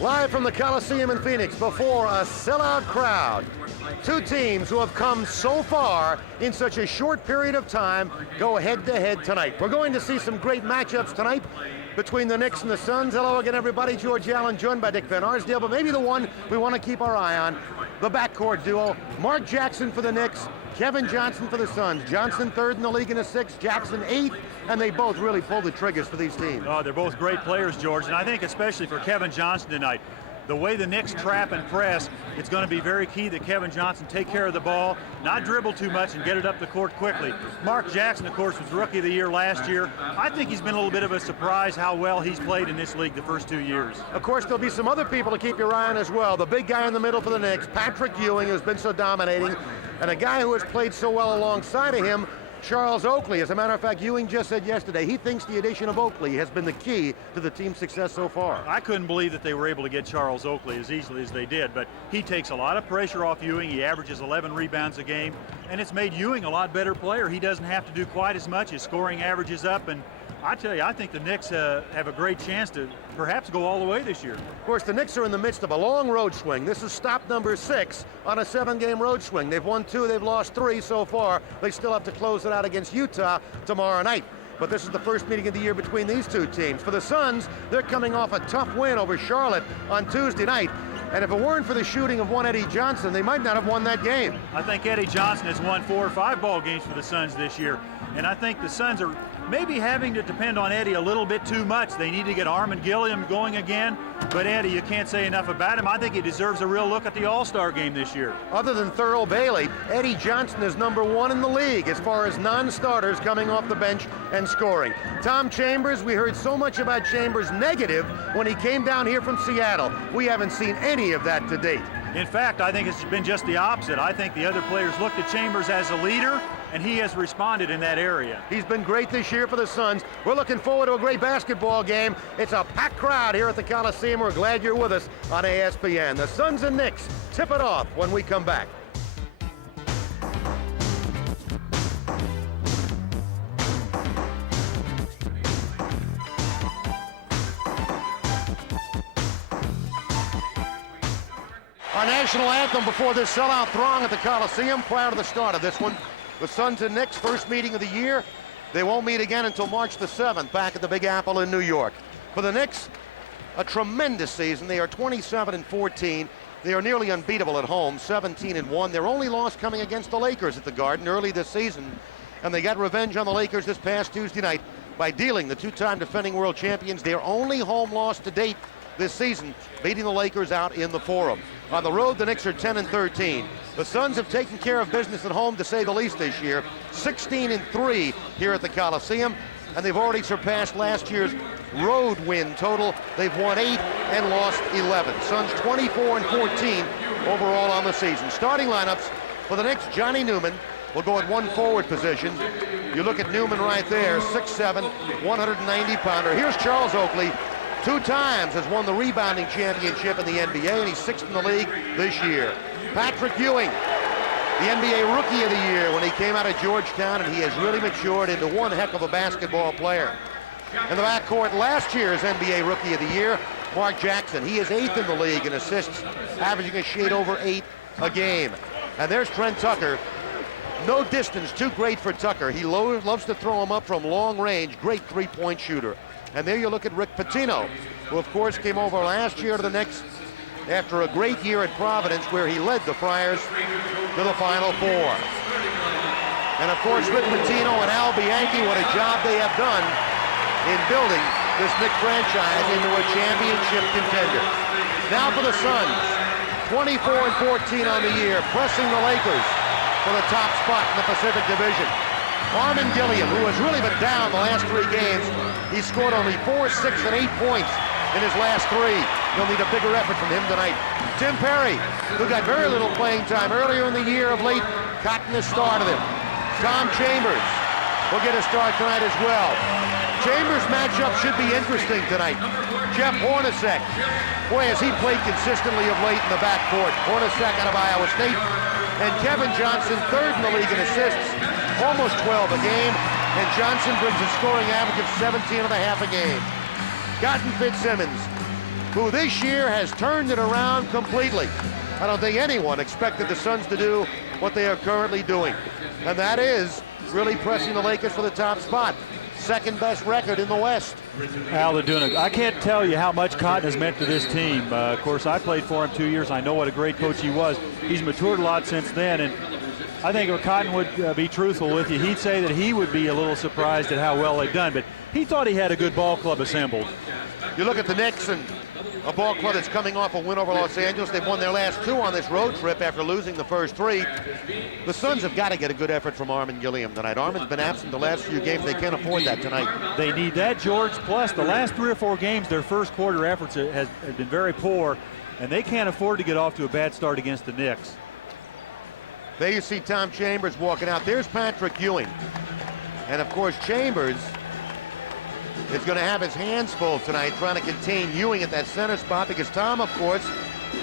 Live from the Coliseum in Phoenix before a sellout crowd. Two teams who have come so far in such a short period of time go head-to-head tonight. We're going to see some great matchups tonight between the Knicks and the Suns. Hello again, everybody. George Allen, joined by Dick Van Arsdale, but maybe the one we want to keep our eye on, the backcourt duo. Mark Jackson for the Knicks, Kevin Johnson for the Suns. Johnson third in the league in assists, Jackson eighth, and they both really pulled the triggers for these teams. Oh, they're both great players, George, and I think especially for Kevin Johnson tonight, the way the Knicks trap and press, it's going to be very key that Kevin Johnson take care of the ball, not dribble too much and get it up the court quickly. Mark Jackson, of course, was Rookie of the Year last year. I think he's been a little bit of a surprise how well he's played in this league the first 2 years. Of course, there'll be some other people to keep your eye on as well. The big guy in the middle for the Knicks, Patrick Ewing, who's been so dominating, and a guy who has played so well alongside of him, Charles Oakley. As a matter of fact, Ewing just said yesterday he thinks the addition of Oakley has been the key to the team's success so far. I couldn't believe that they were able to get Charles Oakley as easily as they did, but he takes a lot of pressure off Ewing. He averages 11 rebounds a game, and it's made Ewing a lot better player. He doesn't have to do quite as much. His scoring averages up, and I tell you, I think the Knicks have a great chance to perhaps go all the way this year. Of course, the Knicks are in the midst of a long road swing. This is stop number 6 on a 7-game road swing. They've won 2, they've lost 3 so far. They still have to close it out against Utah tomorrow night. But this is the first meeting of the year between these two teams. For the Suns, they're coming off a tough win over Charlotte on Tuesday night. And if it weren't for the shooting of one Eddie Johnson, they might not have won that game. I think Eddie Johnson has won 4 or 5 ball games for the Suns this year. And I think the Suns are maybe having to depend on Eddie a little bit too much. They need to get Armin Gilliam going again. But Eddie, you can't say enough about him. I think he deserves a real look at the All-Star game this year. Other than Thurl Bailey, Eddie Johnson is number 1 in the league as far as non-starters coming off the bench and scoring. Tom Chambers, we heard so much about Chambers negative when he came down here from Seattle. We haven't seen any of that to date. In fact, I think it's been just the opposite. I think the other players looked at Chambers as a leader, and he has responded in that area. He's been great this year for the Suns. We're looking forward to a great basketball game. It's a packed crowd here at the Coliseum. We're glad you're with us on ESPN. The Suns and Knicks tip it off when we come back. Our national anthem before this sellout throng at the Coliseum prior to the start of this one. The Suns and Knicks, first meeting of the year. They won't meet again until March the 7th back at the Big Apple in New York. For the Knicks, a tremendous season. They are 27-14. They are nearly unbeatable at home, 17-1. Their only loss coming against the Lakers at the Garden early this season. And they got revenge on the Lakers this past Tuesday night by dealing the two-time defending world champions their only home loss to date this season, beating the Lakers out in the Forum. On the road, the Knicks are 10-13. The Suns have taken care of business at home, to say the least, this year. 16-3 here at the Coliseum, and they've already surpassed last year's road win total. They've won 8 and lost 11. Suns 24-14 overall on the season. Starting lineups for the Knicks, Johnny Newman will go at 1 forward position. You look at Newman right there, 6'7", 190-pounder. Here's Charles Oakley. 2 times has won the rebounding championship in the NBA, and he's 6th in the league this year. Patrick Ewing, the NBA Rookie of the Year when he came out of Georgetown, and he has really matured into one heck of a basketball player. In the backcourt, last year's NBA Rookie of the Year, Mark Jackson. He is 8th in the league in assists, averaging a shade over 8 a game. And there's Trent Tucker. No distance too great for Tucker. He loves to throw him up from long range. Great three-point shooter. And there you look at Rick Pitino, who of course came over last year to the Knicks after a great year at Providence, where he led the Friars to the Final Four. And of course, Rick Pitino and Al Bianchi, what a job they have done in building this Knicks franchise into a championship contender. Now for the Suns, 24-14 on the year, pressing the Lakers for the top spot in the Pacific Division. Armin Gilliam, who has really been down the last 3 games, he scored only 4, 6, and 8 points in his last 3. You'll need a bigger effort from him tonight. Tim Perry, who got very little playing time earlier in the year, of late cotton has started him. Tom Chambers will get a start tonight as well. Chambers' matchup should be interesting tonight. Jeff Hornacek, boy, has he played consistently of late in the backcourt. Hornacek out of Iowa State. And Kevin Johnson, 3rd in the league in assists, almost 12 a game. And Johnson brings a scoring average of 17 and a half a game. Cotton Fitzsimmons, who this year has turned it around completely. I don't think anyone expected the Suns to do what they are currently doing. And that is really pressing the Lakers for the top spot. Second best record in the West. Al, they're doing it. I can't tell you how much Cotton has meant to this team. Of course, I played for him 2 years. I know what a great coach he was. He's matured a lot since then, and I think if Cotton would be truthful with you, he'd say that he would be a little surprised at how well they've done, but he thought he had a good ball club assembled. You look at the Knicks, and a ball club that's coming off a win over Los Angeles. They've won their last 2 on this road trip after losing the first 3. The Suns have got to get a good effort from Armin Gilliam tonight. Armin's been absent the last few games. They can't afford that tonight. They need that, George. Plus, the last 3 or 4 games, their first quarter efforts have been very poor, and they can't afford to get off to a bad start against the Knicks. There you see Tom Chambers walking out. There's Patrick Ewing. And, of course, Chambers is going to have his hands full tonight trying to contain Ewing at that center spot, because Tom, of course,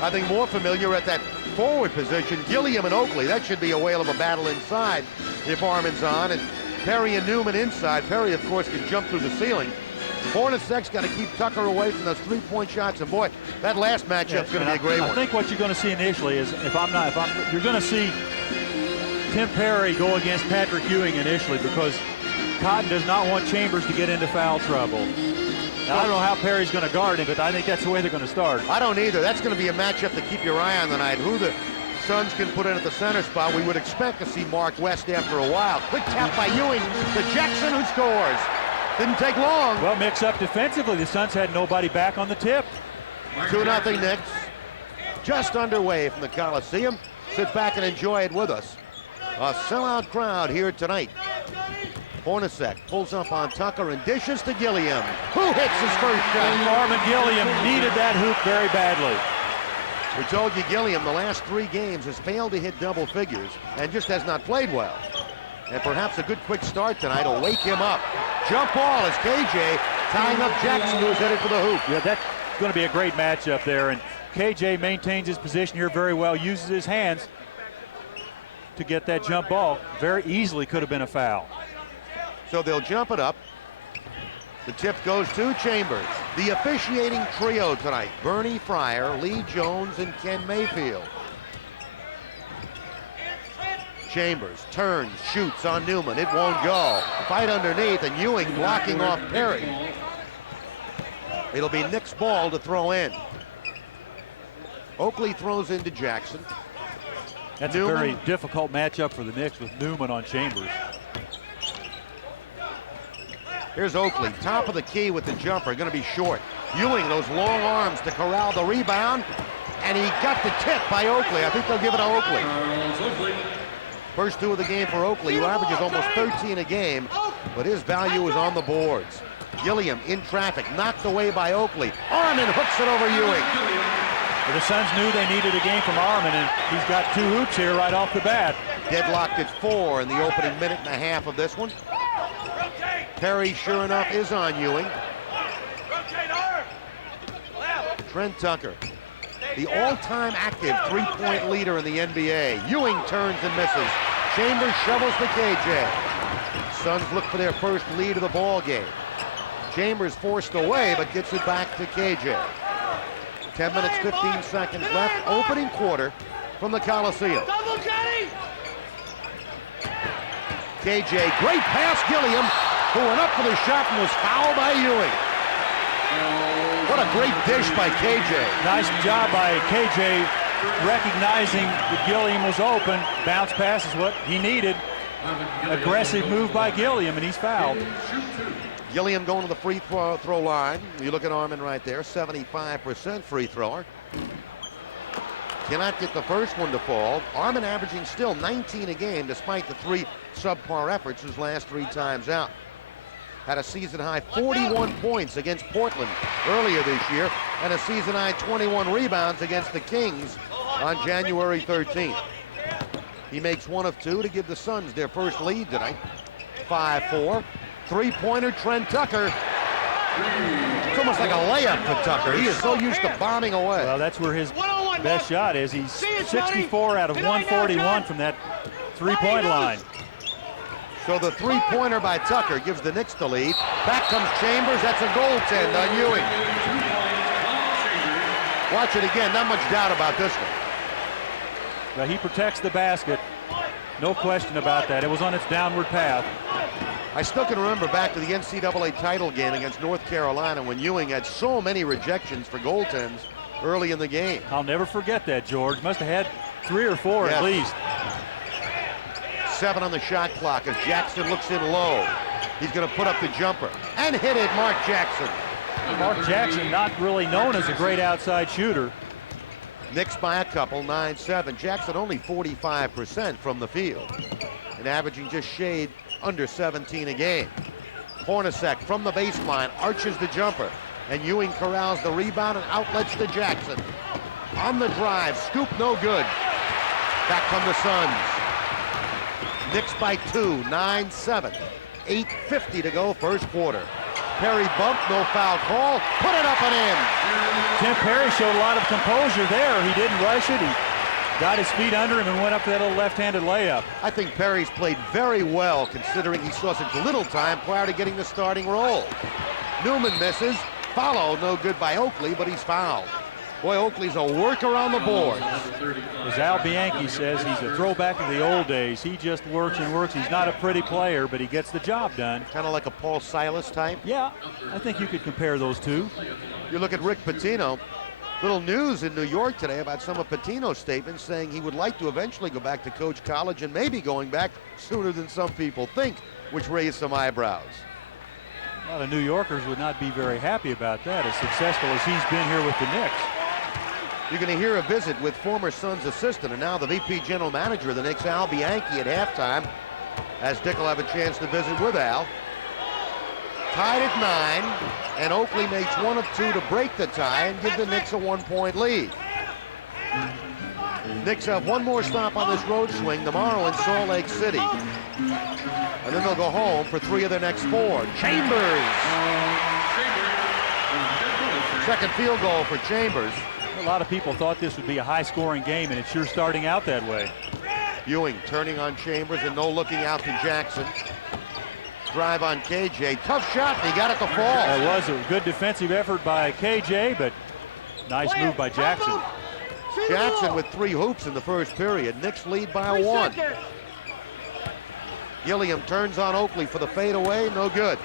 I think more familiar at that forward position. Gilliam and Oakley, that should be a whale of a battle inside if Armin's on. And Perry and Newman inside. Perry, of course, can jump through the ceiling. Hornacek's got to keep Tucker away from those 3-point shots. And boy, that last matchup's going to be a great one. I think what you're going to see initially is, you're going to see Tim Perry go against Patrick Ewing initially, because Cotton does not want Chambers to get into foul trouble. Now, I don't know how Perry's going to guard him, but I think that's the way they're going to start. I don't either. That's going to be a matchup to keep your eye on tonight. Who the Suns can put in at the center spot. We would expect to see Mark West after a while. Quick tap by Ewing to Jackson, who scores. Didn't take long. Well, mix up defensively. The Suns had nobody back on the tip. 2-0 Knicks. Just underway from the Coliseum. Sit back and enjoy it with us. A sellout crowd here tonight. Hornacek pulls up on Tucker and dishes to Gilliam, who hits his first shot. Armin Gilliam needed that hoop very badly. We told you Gilliam the last 3 games has failed to hit double figures and just has not played well. And perhaps a good quick start tonight will wake him up. Jump ball as KJ tying up Jackson, who's headed for the hoop. Yeah, that's going to be a great matchup there. And KJ maintains his position here very well, uses his hands to get that jump ball. Very easily could have been a foul. So they'll jump it up. The tip goes to Chambers. The officiating trio tonight: Bernie Fryer, Lee Jones, and Ken Mayfield. Chambers turns, shoots on Newman. It won't go. Fight underneath, and Ewing blocking off Perry. It'll be Knicks ball to throw in. Oakley throws into Jackson. That's Newman. A very difficult matchup for the Knicks with Newman on Chambers. Here's Oakley, top of the key with the jumper, going to be short. Ewing, those long arms to corral the rebound, and he got the tip by Oakley. I think they'll give it to Oakley. First 2 of the game for Oakley, who averages almost 13 a game, but his value is on the boards. Gilliam in traffic, knocked away by Oakley. Armin hooks it over Ewing. Well, the Suns knew they needed a game from Armin, and he's got 2 hoops here right off the bat. Deadlocked at 4 in the opening minute and a half of this one. Perry, sure enough, is on Ewing. Trent Tucker, the all-time active 3-point leader in the NBA. Ewing turns and misses. Chambers shovels to KJ. Suns look for their first lead of the ball game. Chambers forced away, but gets it back to KJ. 10 minutes, 15 seconds left. Opening quarter from the Coliseum. KJ, great pass, Gilliam, who went up for the shot and was fouled by Ewing. What a great dish by KJ. Nice job by KJ recognizing that Gilliam was open. Bounce pass is what he needed. Aggressive move by Gilliam, and he's fouled. Gilliam going to the free throw line. You look at Armin right there, 75% free thrower. Cannot get the first one to fall. Armin averaging still 19 a game despite the 3 subpar efforts his last 3 times out. Had a season-high 41 points against Portland earlier this year, and a season-high 21 rebounds against the Kings on January 13th. He makes 1 of 2 to give the Suns their first lead tonight. 5-4. 3-pointer, Trent Tucker. It's almost like a layup for Tucker. He is so used to bombing away. Well, that's where his best shot is. He's 64 out of 141 from that 3-point line. So the 3-pointer by Tucker gives the Knicks the lead. Back comes Chambers. That's a goaltend on Ewing. Watch it again. Not much doubt about this one. But he protects the basket. No question about that. It was on its downward path. I still can remember back to the NCAA title game against North Carolina when Ewing had so many rejections for goaltends early in the game. I'll never forget that, George. Must have had 3 or 4 yes. at least. 7 on the shot clock as Jackson looks in low. He's going to put up the jumper and hit it, Mark Jackson. Mark Jackson, not really known as a great outside shooter. Knicks by a couple, 9-7. Jackson only 45% from the field and averaging just shade under 17 a game. Hornacek from the baseline arches the jumper, and Ewing corrals the rebound and outlets to Jackson. On the drive, scoop no good. Back come the Suns. Knicks by 2, 9-7. 8:50 to go, first quarter. Perry bumped, no foul call. Put it up and in. Tim Perry showed a lot of composure there. He didn't rush it. He got his feet under him and went up to that little left-handed layup. I think Perry's played very well considering he saw such little time prior to getting the starting role. Newman misses. Follow, no good by Oakley, but he's fouled. Boy, Oakley's a worker on the boards. As Al Bianchi says, he's a throwback to the old days. He just works and works. He's not a pretty player, but he gets the job done. Kind of like a Paul Silas type. Yeah, I think you could compare those two. You look at Rick Pitino. Little news in New York today about some of Pitino's statements saying he would like to eventually go back to coach college and maybe going back sooner than some people think, which raised some eyebrows. A lot of New Yorkers would not be very happy about that, as successful as he's been here with the Knicks. You're going to hear a visit with former Suns assistant and now the VP general manager of the Knicks, Al Bianchi, at halftime, as Dick will have a chance to visit with Al. Tied at 9, and Oakley makes 1 of 2 to break the tie and give the Knicks a 1-point lead. Knicks have one more stop on this road swing tomorrow in Salt Lake City. And then they'll go home for 3 of their next 4. Chambers! Second field goal for Chambers. A lot of people thought this would be a high-scoring game, and it's sure starting out that way. Ewing turning on Chambers and no looking out to Jackson. Drive on KJ. Tough shot, and he got it to fall. It was a good defensive effort by KJ, but nice move by Jackson. Jackson with 3 hoops in the first period. Knicks lead by 1. Gilliam turns on Oakley for the fadeaway. No good.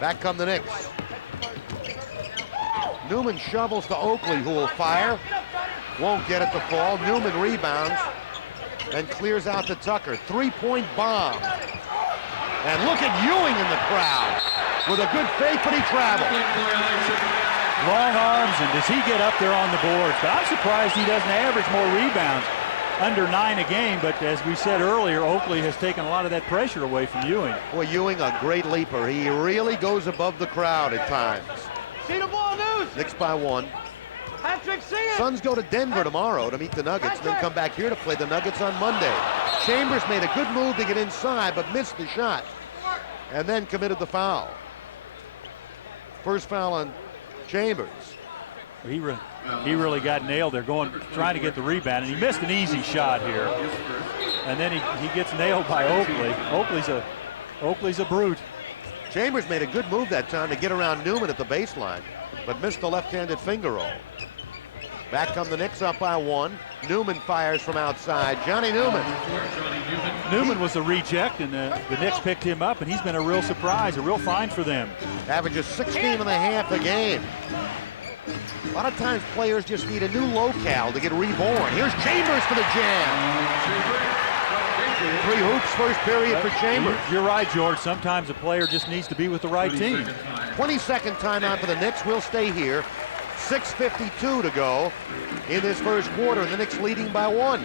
Back come the Knicks. Newman shovels to Oakley, who will fire. Won't get it to fall. Newman rebounds and clears out to Tucker. 3-point bomb. And look at Ewing in the crowd with a good fake, but he traveled. Long arms, and does he get up there on the boards? But I'm surprised he doesn't average more rebounds. Under 9 a game, but as we said earlier, Oakley has taken a lot of that pressure away from Ewing. Boy, Ewing, a great leaper. He really goes above the crowd at times. See the ball, News. Knicks by 1. Patrick, see it. Suns go to Denver tomorrow to meet the Nuggets, then come back here to play the Nuggets on Monday. Chambers made a good move to get inside, but missed the shot, and then committed the foul. First foul on Chambers. He really got nailed there, trying to get the rebound, and he missed an easy shot here. And then he gets nailed by Oakley. Oakley's a brute. Chambers made a good move that time to get around Newman at the baseline, but missed the left-handed finger roll. Back come the Knicks up by 1. Newman fires from outside. Johnny Newman. Newman was a reject, and the Knicks picked him up, and he's been a real surprise, a real find for them. Averages 16.5 a game. A lot of times players just need a new locale to get reborn. Here's Chambers for the jam. 3 hoops first period for Chambers. You're right, George. Sometimes a player just needs to be with the right team. 22nd timeout for the Knicks. We'll stay here. 6:52 to go in this first quarter, and the Knicks leading by 1.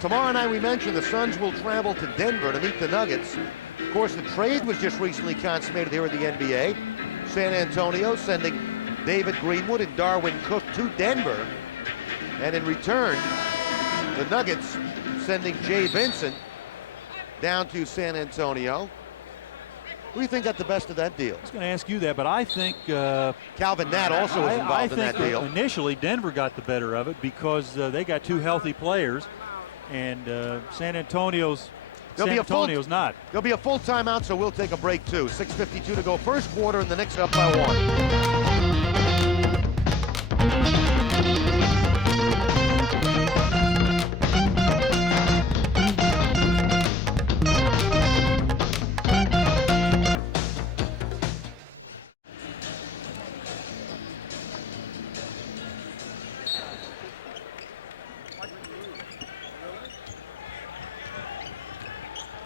Tomorrow night, we mentioned the Suns will travel to Denver to meet the Nuggets. Of course, the trade was just recently consummated here at the NBA. San Antonio sending David Greenwood and Darwin Cook to Denver. And in return, the Nuggets sending Jay Vincent down to San Antonio. Who do you think got the best of that deal? I was going to ask you that, but I think Calvin Nat also was involved in that deal. Initially, Denver got the better of it because they got 2 healthy players, and San Antonio's not. There'll be a full timeout, so we'll take a break too. 6:52 to go, first quarter, and the Knicks up by 1.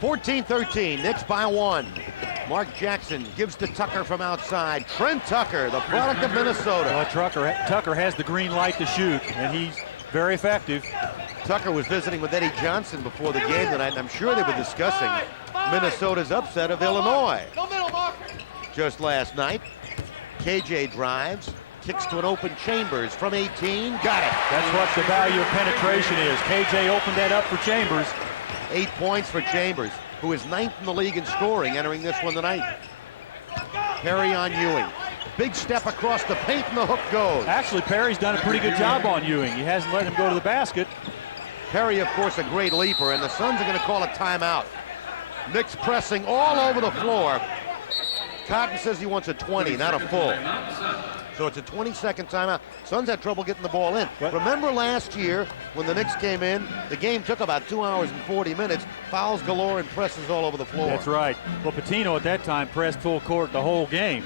14-13, Knicks by 1. Mark Jackson gives to Tucker from outside. Trent Tucker, the product of Minnesota. Well, Tucker has the green light to shoot, and he's very effective. Tucker was visiting with Eddie Johnson before the game tonight, and I'm sure they were discussing Minnesota's upset of Illinois just last night. KJ drives, kicks to an open Chambers from 18, got it. That's what the value of penetration is. KJ opened that up for Chambers. 8 points for Chambers, who is 9th in the league in scoring entering this one tonight. Perry on Ewing. Big step across the paint and the hook goes. Actually, Perry's done a pretty good job on Ewing. He hasn't let him go to the basket. Perry, of course, a great leaper, and the Suns are going to call a timeout. Knicks pressing all over the floor. Cotton says he wants a 20, not a full. So it's a 20-second timeout. Suns had trouble getting the ball in. What? Remember last year when the Knicks came in, the game took about 2 hours and 40 minutes. Fouls galore and presses all over the floor. That's right. Well, Patino at that time pressed full court the whole game.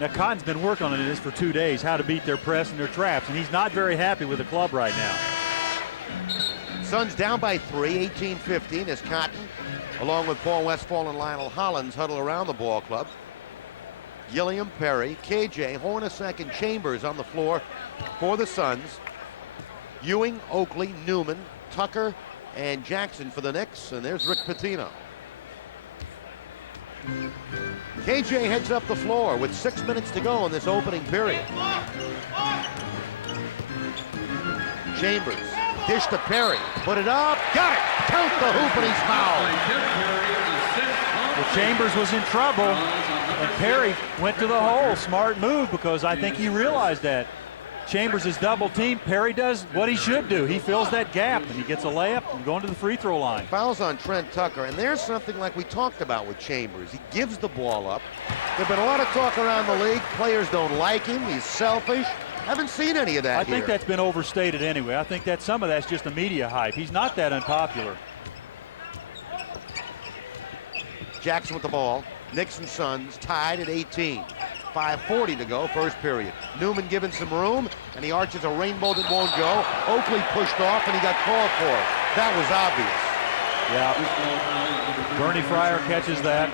Now, Cotton's been working on this for 2 days, how to beat their press and their traps, and he's not very happy with the club right now. Suns down by 3, 18-15, as Cotton, along with Paul Westphal and Lionel Hollins, huddle around the ball club. Gilliam, Perry, KJ, Hornacek, and Chambers on the floor for the Suns. Ewing, Oakley, Newman, Tucker, and Jackson for the Knicks, and there's Rick Pitino. KJ heads up the floor with 6 minutes to go in this opening period. Chambers, dish to Perry, put it up, got it, count the hoop, and he's fouled. Well, Chambers was in trouble, and Perry went to the hole. Smart move, because I think he realized that. Chambers is double teamed. Perry does what he should do. He fills that gap, and he gets a layup and going to the free throw line. Fouls on Trent Tucker, and there's something like we talked about with Chambers. He gives the ball up. There's been a lot of talk around the league. Players don't like him. He's selfish. Haven't seen any of that I think that's been overstated anyway. I think that some of that's just a media hype. He's not that unpopular. Jackson with the ball. Knicks and Suns tied at 18. 5:40 to go, first period. Newman given some room, and he arches a rainbow that won't go. Oakley pushed off, and he got called for it. That was obvious. Yeah. Bernie Fryer catches that.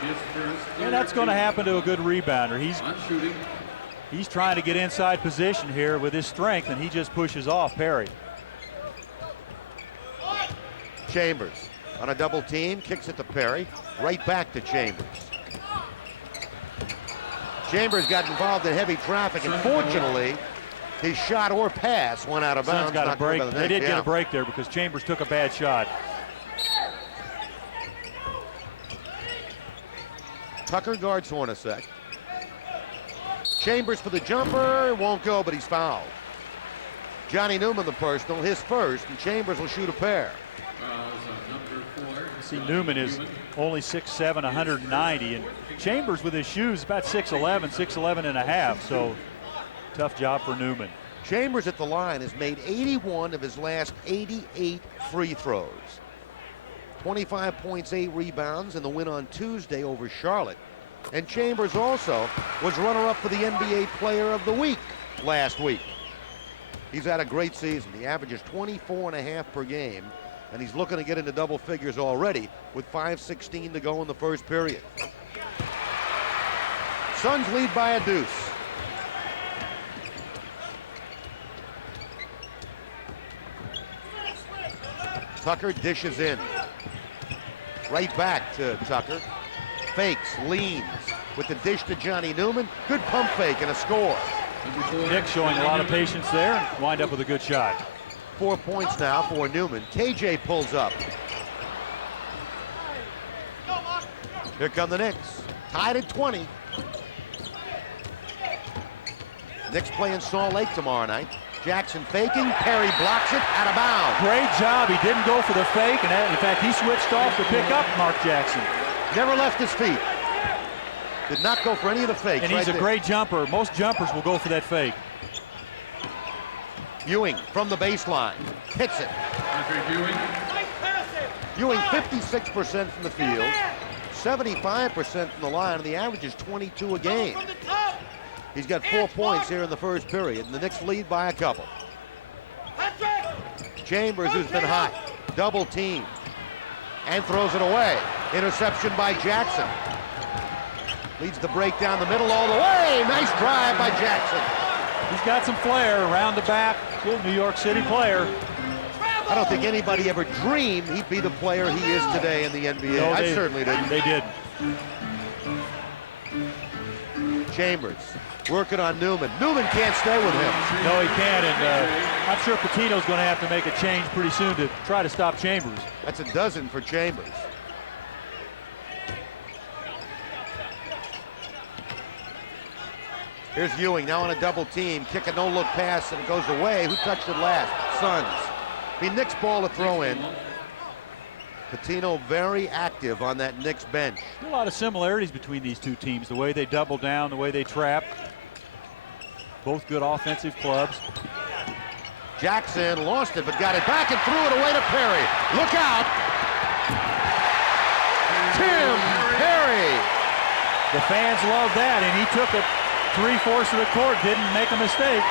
And that's going to happen to a good rebounder. He's trying to get inside position here with his strength, and he just pushes off Perry. Chambers on a double team, kicks it to Perry. Right back to Chambers. Chambers got involved in heavy traffic, and fortunately, his shot or pass went out of bounds. Suns got a break. They did get a break there because Chambers took a bad shot. Tucker guards Hornacek. Chambers for the jumper, won't go, but he's fouled. Johnny Newman the personal, his first, and Chambers will shoot a pair. See, Newman is only 6'7", 190, and Chambers with his shoes about 6'11", 6'11 and a half, so tough job for Newman. Chambers at the line has made 81 of his last 88 free throws. 25 points, 8 rebounds in the win on Tuesday over Charlotte. And Chambers also was runner-up for the NBA Player of the Week last week. He's had a great season. He averages 24.5 per game, and he's looking to get into double figures already with 5:16 to go in the first period. Suns lead by a deuce. Tucker dishes in. Right back to Tucker. Fakes, leans with the dish to Johnny Newman. Good pump fake and a score. Nick showing a lot of patience there and wind up with a good shot. 4 points now for Newman. KJ pulls up. Here come the Knicks. Tied at 20. Knicks playing Salt Lake tomorrow night. Jackson faking, Perry blocks it, out of bounds. Great job. He didn't go for the fake, and in fact, he switched off to pick up Mark Jackson. Never left his feet. Did not go for any of the fakes. And he's a great jumper. Most jumpers will go for that fake. Ewing from the baseline, hits it. Ewing 56% from the field, 75% from the line, and the average is 22 a game. He's got 4 points here in the first period, and the Knicks lead by a couple. Chambers, who's been hot, double team, and throws it away. Interception by Jackson. Leads the break down the middle all the way. Nice drive by Jackson. He's got some flair around the back. Good New York City player. I don't think anybody ever dreamed he'd be the player he is today in the NBA. No, I certainly didn't. They did. Chambers working on Newman. Newman can't stay with him. No, he can't, and I'm sure Patino's going to have to make a change pretty soon to try to stop Chambers. That's a dozen for Chambers. Here's Ewing now on a double team. Kick a no-look pass, and it goes away. Who touched it last? Suns. The Knicks ball to throw in. Patino very active on that Knicks bench. A lot of similarities between these two teams, the way they double down, the way they trap. Both good offensive clubs. Jackson lost it, but got it back and threw it away to Perry. Look out! Tim Perry! The fans love that, and he took it 3/4 of the court, didn't make a mistake.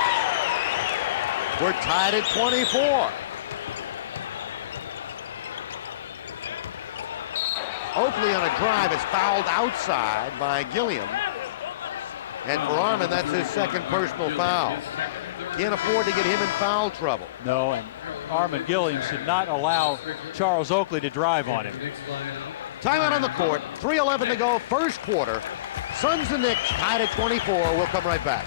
We're tied at 24. Oakley on a drive is fouled outside by Gilliam. And for Armin, that's his second personal foul. Can't afford to get him in foul trouble. No, and Armin Gilliam should not allow Charles Oakley to drive on him. Timeout on the court, 3:11 to go, first quarter. Suns and Knicks tied at 24. We'll come right back.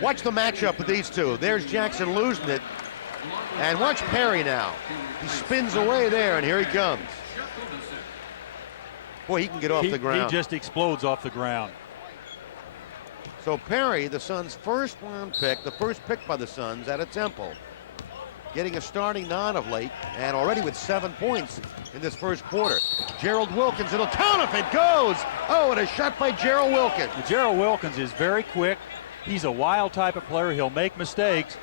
Watch the matchup with these two. There's Jackson losing it. And watch Perry now. He spins away there, and here he comes. Boy, he can get off the ground. He just explodes off the ground. So Perry, the Suns' first round pick, the first pick by the Suns out of Temple, getting a starting nod of late, and already with 7 points in this first quarter. Gerald Wilkins, it'll count if it goes. Oh, and a shot by Gerald Wilkins. Gerald Wilkins is very quick. He's a wild type of player. He'll make mistakes,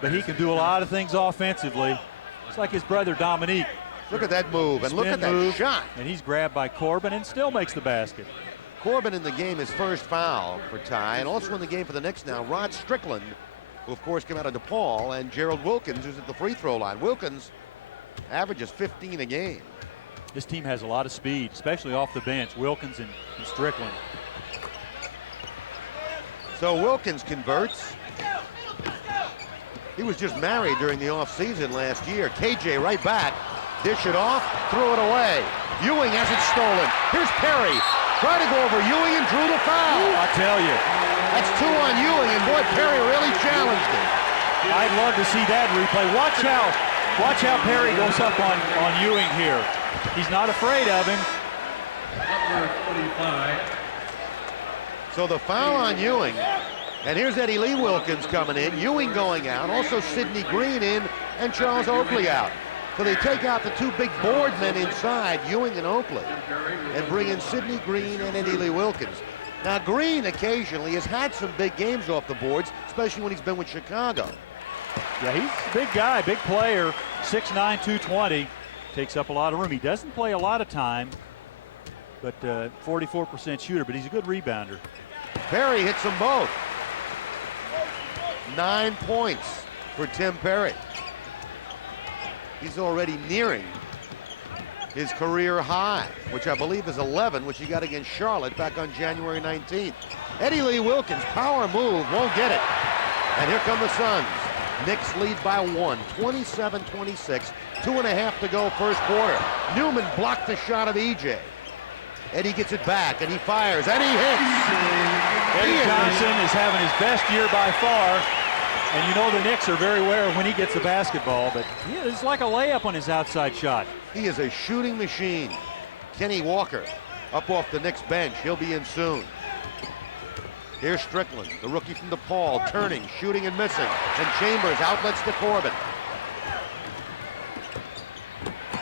but he can do a lot of things offensively. It's like his brother Dominique. Look at that move, and look at that shot. And he's grabbed by Corbin and still makes the basket. Corbin in the game, his first foul for Ty, and also in the game for the Knicks now, Rod Strickland, who of course came out of DePaul, and Gerald Wilkins, who's at the free throw line. Wilkins averages 15 a game. This team has a lot of speed, especially off the bench, Wilkins and Strickland. So Wilkins converts. He was just married during the offseason last year. KJ right back, dish it off, throw it away. Ewing has it stolen. Here's Perry. Try to go over Ewing and drew the foul. I tell you. That's 2 on Ewing, and boy, Perry really challenged him. I'd love to see that replay. Watch how Perry goes up on Ewing here. He's not afraid of him. So the foul on Ewing, and here's Eddie Lee Wilkins coming in, Ewing going out, also Sidney Green in, and Charles Oakley out. So they take out the 2 big board men inside, Ewing and Oakley, and bring in Sidney Green and Eddie Lee Wilkins. Now Green occasionally has had some big games off the boards, especially when he's been with Chicago. Yeah, he's a big guy, big player, 6'9", 220, takes up a lot of room. He doesn't play a lot of time, but 44% shooter, but he's a good rebounder. Perry hits them both. 9 points for Tim Perry. He's already nearing his career high, which I believe is 11, which he got against Charlotte back on January 19th. Eddie Lee Wilkins, power move, won't get it. And here come the Suns. Knicks lead by 1, 27-26, 2.5 to go first quarter. Newman blocked the shot of EJ. Eddie gets it back, and he fires, and he hits. Eddie Johnson is having his best year by far, and you know the Knicks are very aware of when he gets the basketball, but it's like a layup on his outside shot. He is a shooting machine. Kenny Walker up off the Knicks bench. He'll be in soon. Here's Strickland, the rookie from DePaul, turning, shooting and missing, and Chambers outlets to Corbin.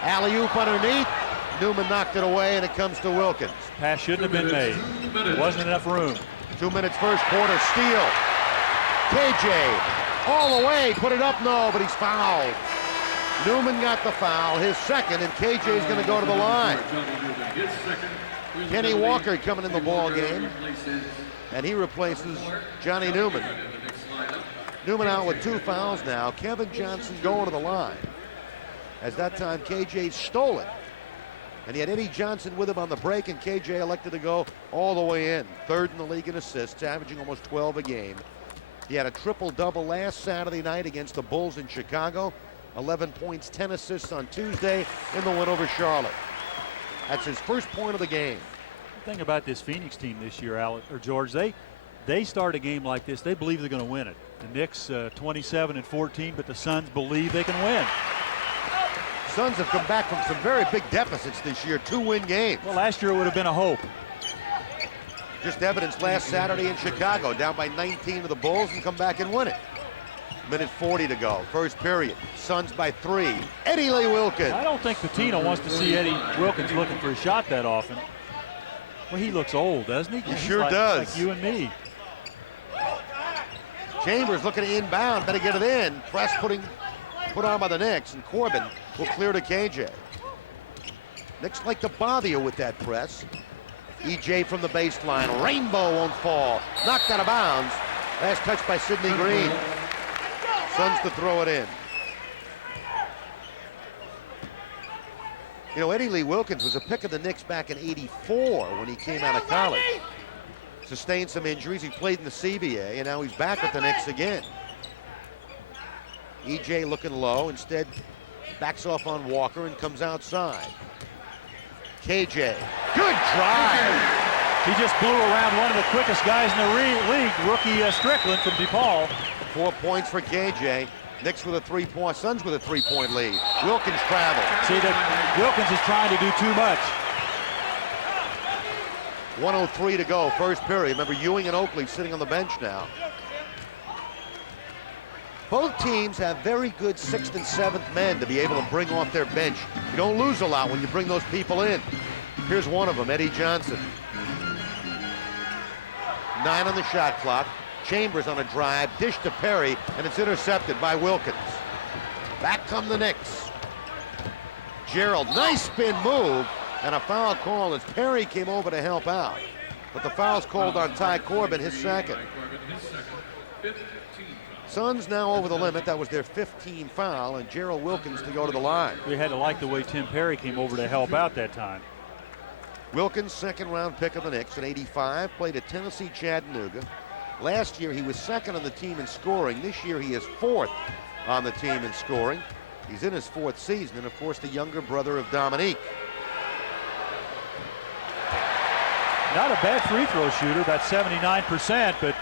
Alley-oop underneath. Newman knocked it away, and it comes to Wilkins. Pass shouldn't have been made. There wasn't enough room. 2 minutes first quarter, steal. KJ all the way, put it up, no, but he's fouled. Newman got the foul, his second, and KJ's going to go to the line. Kenny Walker coming in the ball game, and he replaces Johnny Newman. Newman out with 2 fouls now. Kevin Johnson going to the line. As that time, KJ stole it. And he had Eddie Johnson with him on the break, and KJ elected to go all the way in. 3rd in the league in assists, averaging almost 12 a game. He had a triple-double last Saturday night against the Bulls in Chicago. 11 points, 10 assists on Tuesday in the win over Charlotte. That's his first point of the game. The thing about this Phoenix team this year, George, they start a game like this, they believe they're going to win it. The Knicks 27-14, but the Suns believe they can win. Suns have come back from some very big deficits this year, 2-win games. Well, last year it would have been a hope. Just evidence last Saturday in Chicago, down by 19 to the Bulls and come back and win it. Minute 40 to go, first period. Suns by 3. Eddie Lee Wilkins. I don't think Pitino wants to see Eddie Wilkins looking for a shot that often. Well, he looks old, doesn't he? He sure does. Like you and me. Chambers looking to inbound, better get it in. Press put on by the Knicks, and Corbin will clear to KJ. Knicks like to bother you with that press. EJ from the baseline, rainbow won't fall. Knocked out of bounds. Last touch by Sidney Green. Suns to throw it in. You know, Eddie Lee Wilkins was a pick of the Knicks back in '84 when he came out of college. Sustained some injuries. He played in the CBA, and now he's back with the Knicks again. EJ looking low. Instead, backs off on Walker and comes outside. KJ, good drive. He just blew around one of the quickest guys in the league, rookie Strickland from DePaul. 4 points for KJ. Knicks with a 3-point, Suns with a 3-point lead. Wilkins traveled. See that Wilkins is trying to do too much. 1:03 to go, first period. Remember, Ewing and Oakley sitting on the bench now. Both teams have very good 6th and 7th men to be able to bring off their bench. You don't lose a lot when you bring those people in. Here's one of them, Eddie Johnson. 9 on the shot clock. Chambers on a drive, dish to Perry, and it's intercepted by Wilkins. Back come the Knicks. Gerald, nice spin move, and a foul call as Perry came over to help out. But the foul's called on Ty Corbin, his second. Suns now over the limit. That was their 15th foul, and Gerald Wilkins to go to the line. We had to like the way Tim Perry came over to help out that time. Wilkins, 2nd round pick of the Knicks in '85, played at Tennessee Chattanooga. Last year he was 2nd on the team in scoring. This year he is 4th on the team in scoring. He's in his 4th season, and of course the younger brother of Dominique. Not a bad free throw shooter, about 79%, but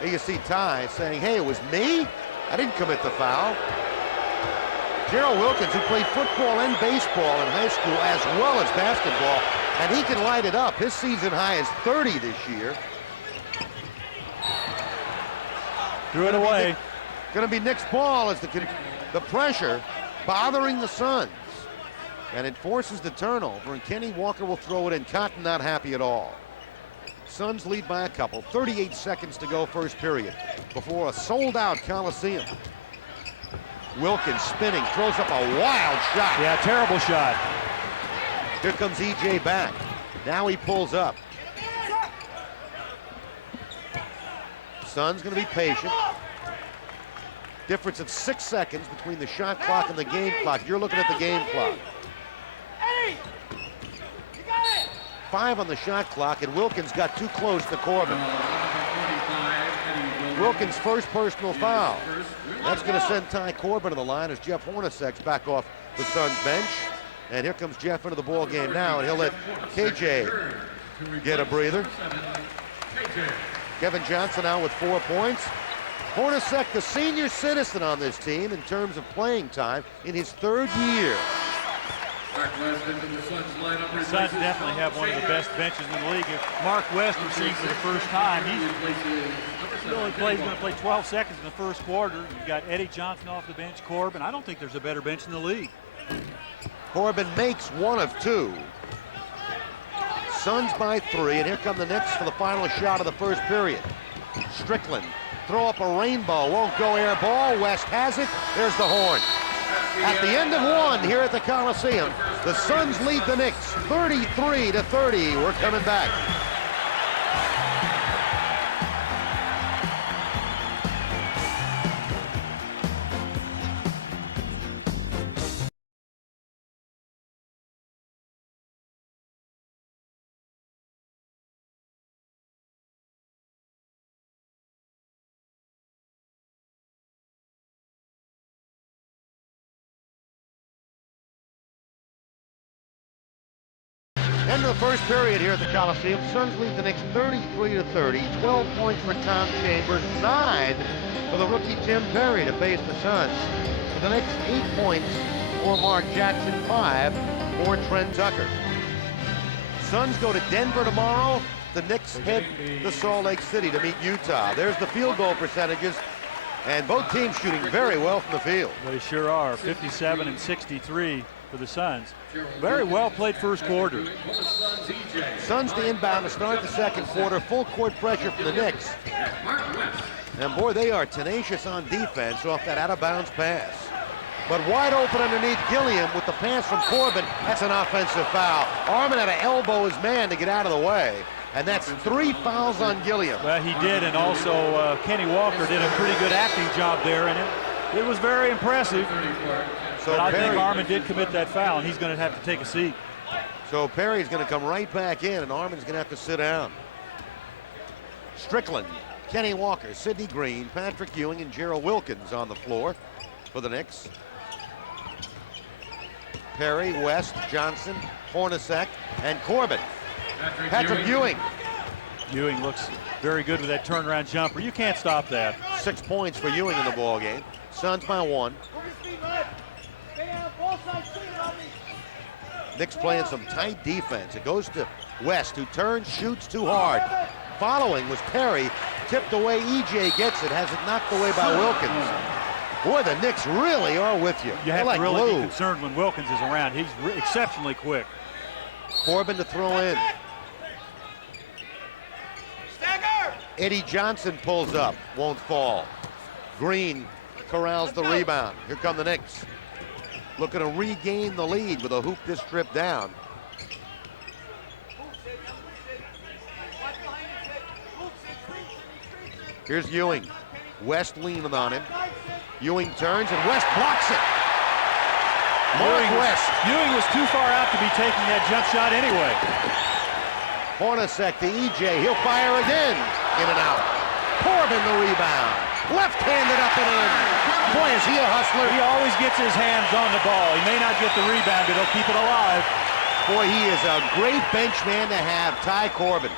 There you see Ty saying, hey, it was me? I didn't commit the foul. Gerald Wilkins, who played football and baseball in high school as well as basketball, and he can light it up. His season high is 30 this year. Threw it away. Going to be Knicks ball as the pressure bothering the Suns. And it forces the turnover, and Kenny Walker will throw it in. Cotton not happy at all. Suns lead by a couple. 38 seconds to go, first period, before a sold-out Coliseum. Wilkins spinning, throws up a wild shot. Yeah, terrible shot. Here comes EJ back. Now he pulls up. Suns going to be patient. Difference of 6 seconds between the shot clock and the game clock. You're looking at the game clock. 5 on the shot clock, and Wilkins got too close to Corbin. Wilkins' first personal foul. That's going to send Ty Corbin to the line as Jeff Hornacek's back off the Suns bench. And here comes Jeff into the ball game now, and he'll let KJ get a breather. Kevin Johnson out with 4 points. Hornacek, the senior citizen on this team in terms of playing time in his 3rd year. The Suns definitely have one of the best benches in the league. If Mark West received for the first time, he's going to play 12 seconds in the first quarter. You've got Eddie Johnson off the bench, Corbin. I don't think there's a better bench in the league. Corbin makes one of two. Suns by 3, and here come the Knicks for the final shot of the first period. Strickland, throw up a rainbow, won't go air ball. West has it, there's the horn. At the end of one here at the Coliseum, the Suns lead the Knicks 33-30. We're coming back. End of the first period here at the Coliseum. Suns lead the Knicks 33-30. 12 points for Tom Chambers, 9 for the rookie Tim Perry to face the Suns. For the Knicks, 8 points for Mark Jackson, 5 for Trent Tucker. Suns go to Denver tomorrow. The Knicks head to Salt Lake City to meet Utah. There's the field goal percentages, and both teams shooting very well from the field. They sure are. 57 and 63 for the Suns. Very well played first quarter. Suns to inbound to start the second quarter. Full court pressure from the Knicks. And boy, they are tenacious on defense off that out-of-bounds pass. But wide open underneath Gilliam with the pass from Corbin. That's an offensive foul. Armin had to elbow his man to get out of the way. And that's 3 fouls on Gilliam. Well, he did, and also Kenny Walker did a pretty good acting job there, and it was very impressive. So but I Perry, think Armin did commit that foul, and he's going to have to take a seat. So Perry's going to come right back in, and Armin's going to have to sit down. Strickland, Kenny Walker, Sidney Green, Patrick Ewing, and Gerald Wilkins on the floor for the Knicks. Perry, West, Johnson, Hornacek, and Corbin. Patrick Ewing. Ewing looks very good with that turnaround jumper. You can't stop that. 6 points for Ewing in the ball game. Suns by 1. Knicks playing some tight defense. It goes to West, who turns, shoots too hard. Following was Perry. Tipped away, EJ gets it. Has it knocked away by Wilkins. Boy, the Knicks really are with you. You have like to really glue. be concerned when Wilkins is around. He's exceptionally quick. Corbin to throw in. Eddie Johnson pulls up, won't fall. Green corrals the rebound. Here come the Knicks. Looking to regain the lead with a hoop this trip down. Here's Ewing. West leaning on him. Ewing turns and West blocks it. Ewing was too far out to be taking that jump shot anyway. Hornacek to EJ. He'll fire again. In and out. Corbin the rebound. Left-handed up and in. Boy, is he a hustler. He always gets his hands on the ball. He may not get the rebound, but he'll keep it alive. Boy, he is a great bench man to have, Ty Corbin.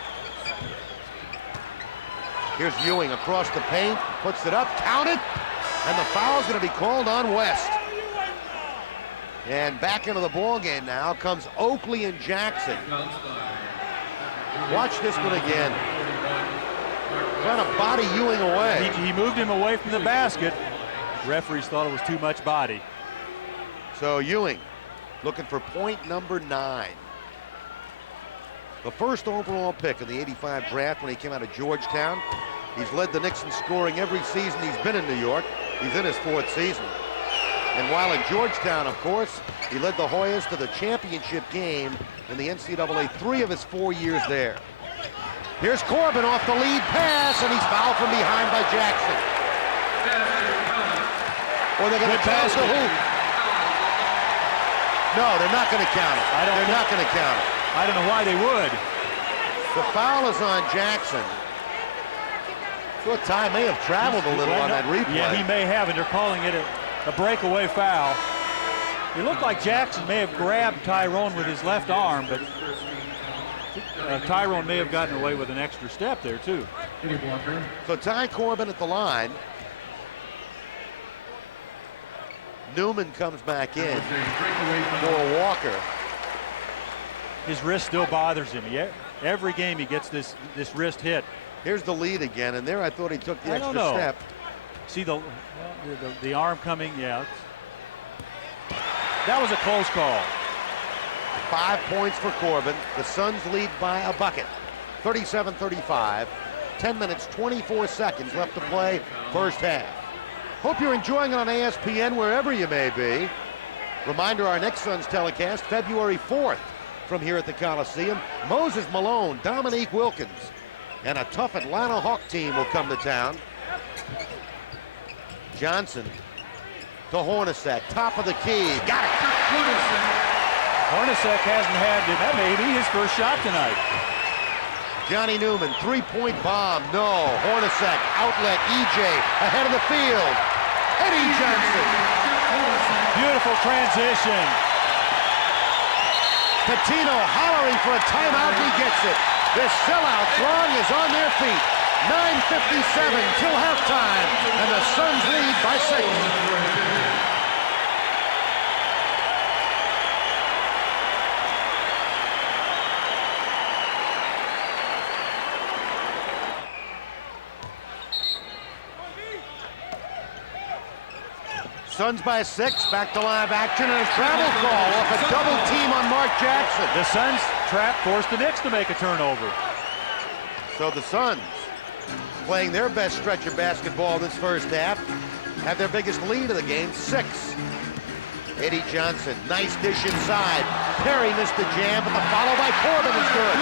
Here's Ewing across the paint, puts it up, counted, and the foul's going to be called on West. And back into the ball game now comes Oakley and Jackson. Watch this one again. Trying to body Ewing away. He moved him away from the basket. Referees thought it was too much body. So Ewing looking for point number 9. The first overall pick in the '85 draft when he came out of Georgetown. He's led the Knicks in scoring every season he's been in New York. He's in his 4th season. And while in Georgetown, of course, he led the Hoyas to the championship game in the NCAA 3 of his 4 years there. Here's Corbin off the lead pass, and he's fouled from behind by Jackson. Or they're going to pass the hoop. No, they're not going to count it. They're not going to count it. I don't know why they would. The foul is on Jackson. Thought Ty may have traveled a little on that replay. Yeah, he may have, and they're calling it a breakaway foul. It looked like Jackson may have grabbed Tyrone with his left arm, but Tyrone may have gotten away with an extra step there, too. So Ty Corbin at the line. Newman comes back in for Walker. His wrist still bothers him. Every game he gets this wrist hit. Here's the lead again, and there I thought he took the I extra don't know. step. See the arm coming, yeah. That was a close call. 5 points for Corbin. The Suns lead by a bucket, 37-35. 10 minutes, 24 seconds left to play first half. Hope you're enjoying it on ESPN wherever you may be. Reminder, our next Suns telecast, February 4th from here at the Coliseum. Moses Malone, Dominique Wilkins, and a tough Atlanta Hawk team will come to town. Johnson to Hornacek, top of the key, got it. Hornacek hasn't had, that may be his first shot tonight. Johnny Newman, three-point bomb, no. Hornacek, outlet, EJ, ahead of the field. Eddie Johnson. Beautiful transition. Patino hollering for a timeout, he gets it. This sellout throng is on their feet. 9:57 till halftime, and the Suns lead by 6. Suns by 6, back to live action, and a travel call off a double team on Mark Jackson. The Suns trap forced the Knicks to make a turnover. So the Suns, playing their best stretch of basketball this first half, have their biggest lead of the game, 6. Eddie Johnson, nice dish inside. Perry missed the jam, but the follow by Corbin is good.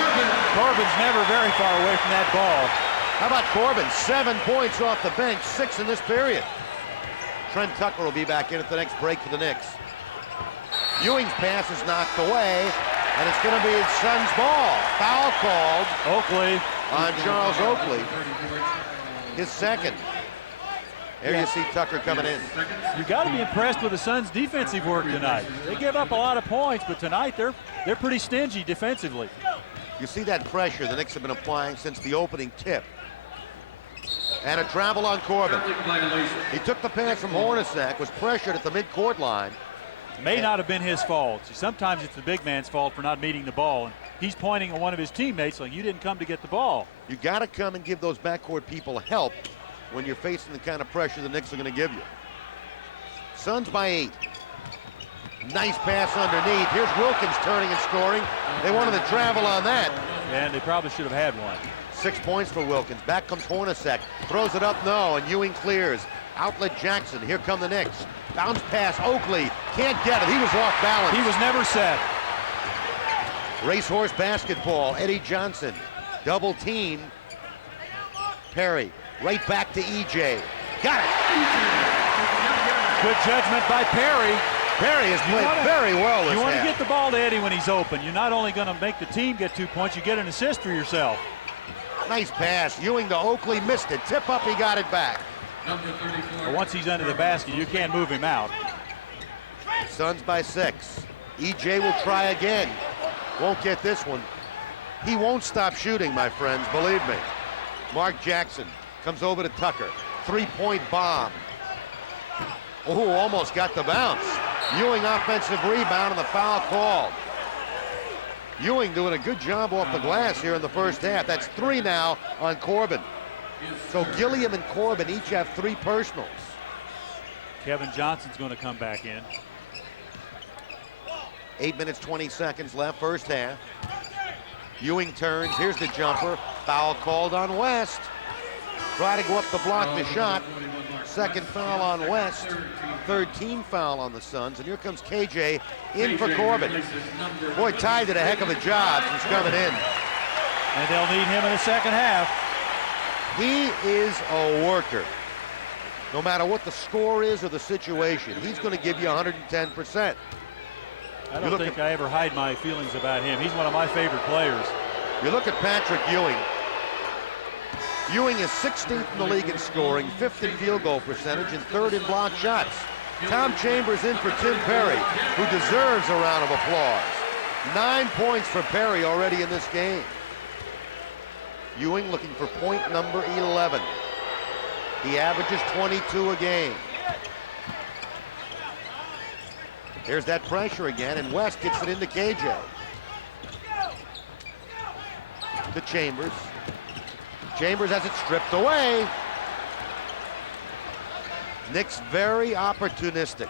Corbin's never very far away from that ball. How about Corbin? 7 points off the bench, 6 in this period. Trent Tucker will be back in at the next break for the Knicks. Ewing's pass is knocked away, and it's going to be his Suns' ball. Foul called. Oakley. On Charles Oakley. His second. There you see Tucker coming in. You got to be impressed with the Suns' defensive work tonight. They give up a lot of points, but tonight they're pretty stingy defensively. You see that pressure the Knicks have been applying since the opening tip. And a travel on Corbin. He took the pass from Hornacek, was pressured at the midcourt line. May not have been his fault. Sometimes it's the big man's fault for not meeting the ball. And he's pointing at one of his teammates like, you didn't come to get the ball. You got to come and give those backcourt people help when you're facing the kind of pressure the Knicks are going to give you. Suns by 8. Nice pass underneath. Here's Wilkins turning and scoring. They wanted to travel on that. And they probably should have had one. 6 points for Wilkins. Back comes Hornacek. Throws it up, no, and Ewing clears. Outlet Jackson. Here come the Knicks. Bounce pass, Oakley. Can't get it. He was off balance. He was never set. Racehorse basketball. Eddie Johnson. Double team. Perry. Right back to EJ. Got it. Good judgment by Perry. Perry has played very well this half. You want to get the ball to Eddie when he's open. You're not only going to make the team get 2 points, you get an assist for yourself. Nice pass. Ewing to Oakley, missed it. Tip up, he got it back. Once he's under the basket, you can't move him out. Suns by 6. EJ will try again. Won't get this one. He won't stop shooting, my friends, believe me. Mark Jackson comes over to Tucker. 3-point bomb. Oh, almost got the bounce. Ewing offensive rebound and the foul called. Ewing doing a good job off the glass here in the first half. That's 3 now on Corbin. So Gilliam and Corbin each have 3 personals. Kevin Johnson's going to come back in. 8 minutes, 20 seconds left, first half. Ewing turns, here's the jumper. Foul called on West. Try to go up the block the shot. Second foul on West. 3rd team foul on the Suns. And here comes KJ in for Corbin. Boy, Ty did a heck of a job since coming in. And they'll need him in the second half. He is a worker. No matter what the score is or the situation, he's going to give you 110%. I don't think I ever hide my feelings about him. He's one of my favorite players. You look at Patrick Ewing. Ewing is 16th in the league in scoring, 5th in field goal percentage, and 3rd in block shots. Tom Chambers in for Tim Perry, who deserves a round of applause. 9 points for Perry already in this game. Ewing looking for point number 11. He averages 22 a game. Here's that pressure again, and West gets it into KJ. To Chambers. Chambers has it stripped away. Knicks very opportunistic.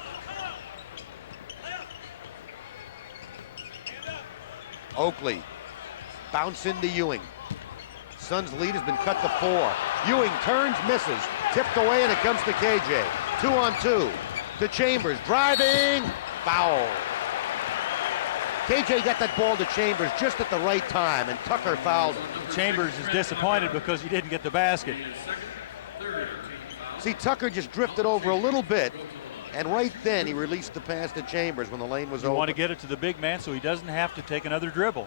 Oakley, bounce into Ewing. Suns lead has been cut to 4. Ewing turns, misses, tipped away, and it comes to KJ. 2-on-2 to Chambers, driving, foul. KJ got that ball to Chambers just at the right time, and Tucker fouled him. Chambers is disappointed because he didn't get the basket. See, Tucker just drifted over a little bit, and right then he released the pass to Chambers when the lane was You open. want to get it to the big man so he doesn't have to take another dribble.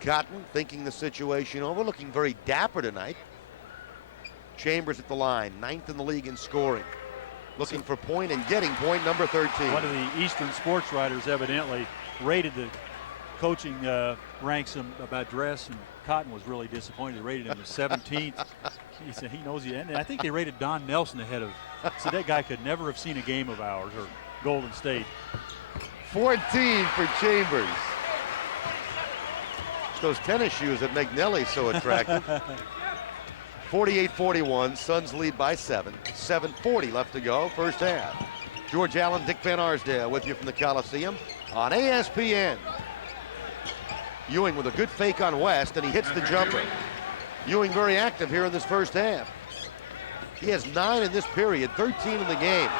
Cotton thinking the situation over, looking very dapper tonight. Chambers at the line, 9th in the league in scoring. Looking for point and getting point number 13. One of the Eastern sports writers evidently rated the coaching ranks him about dress, and Cotton was really disappointed. They rated him as 17th. He said he knows he, and I think they rated Don Nelson ahead of, so that guy could never have seen a game of ours, or Golden State. 14 for Chambers. It's those tennis shoes that make Nelly so attractive. 48-41, Suns lead by 7. 7:40 left to go, first half. George Allen, Dick Van Arsdale with you from the Coliseum on ESPN. Ewing with a good fake on West, and he hits the jumper. Ewing very active here in this first half. He has 9 in this period, 13 in the game.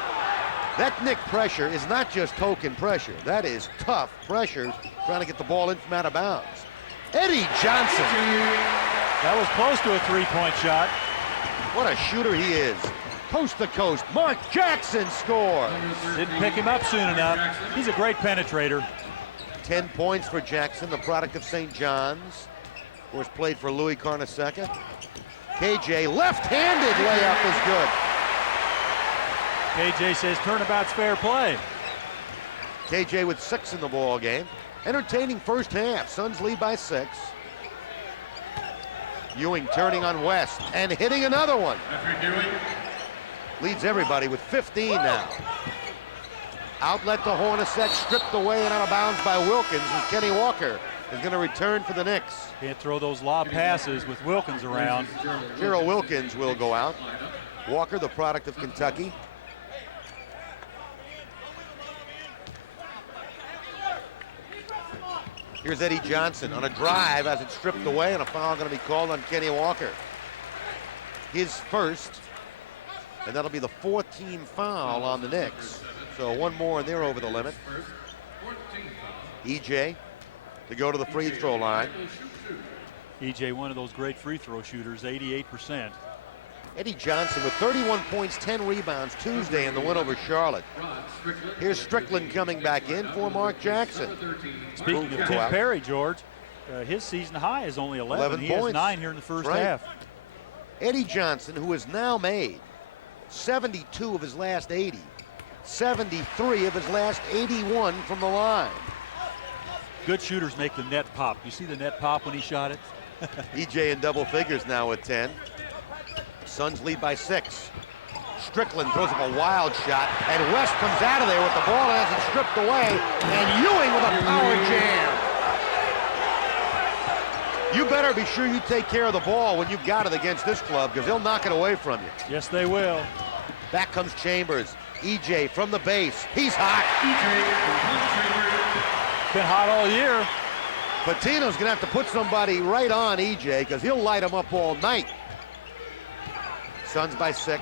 That Knick pressure is not just token pressure. That is tough pressure trying to get the ball in from out of bounds. Eddie Johnson. That was close to a three-point shot. What a shooter he is. Coast to coast, Mark Jackson scores. Didn't pick him up soon enough. He's a great penetrator. 10 points for Jackson, the product of St. John's. Of course, played for Louis Carnesecca. KJ, left-handed layup is good. KJ says turnabout's fair play. KJ with 6 in the ball game. Entertaining first half. Suns lead by 6. Ewing turning on West and hitting another one. Leads everybody with 15 now. Outlet to Hornacek, stripped away and out of bounds by Wilkins, and Kenny Walker is going to return for the Knicks. Can't throw those lob passes with Wilkins around. Gerald Wilkins will go out. Walker, the product of Kentucky. Here's Eddie Johnson on a drive as it's stripped away, and a foul going to be called on Kenny Walker. His first, and that'll be the 14th foul on the Knicks. So one more and they're over the limit. EJ to go to the free throw line. EJ, one of those great free throw shooters, 88%. Eddie Johnson with 31 points, 10 rebounds Tuesday in the win over Charlotte. Here's Strickland coming back in for Mark Jackson. Speaking of Tim Perry, George, his season high is only 11. He has 9 here in the first half. Eddie Johnson, who has now made 72 of his last 80, 73 of his last 81 from the line. Good shooters make the net pop. You see the net pop when he shot it? EJ in double figures now with 10. Suns lead by 6. Strickland throws up a wild shot, and West comes out of there with the ball as it's stripped away, and Ewing with a power jam. You better be sure you take care of the ball when you've got it against this club, because they'll knock it away from you. Yes, they will. Back comes Chambers. EJ from the base. He's hot. Been hot all year. Patino's going to have to put somebody right on EJ, because he'll light him up all night. Suns by 6.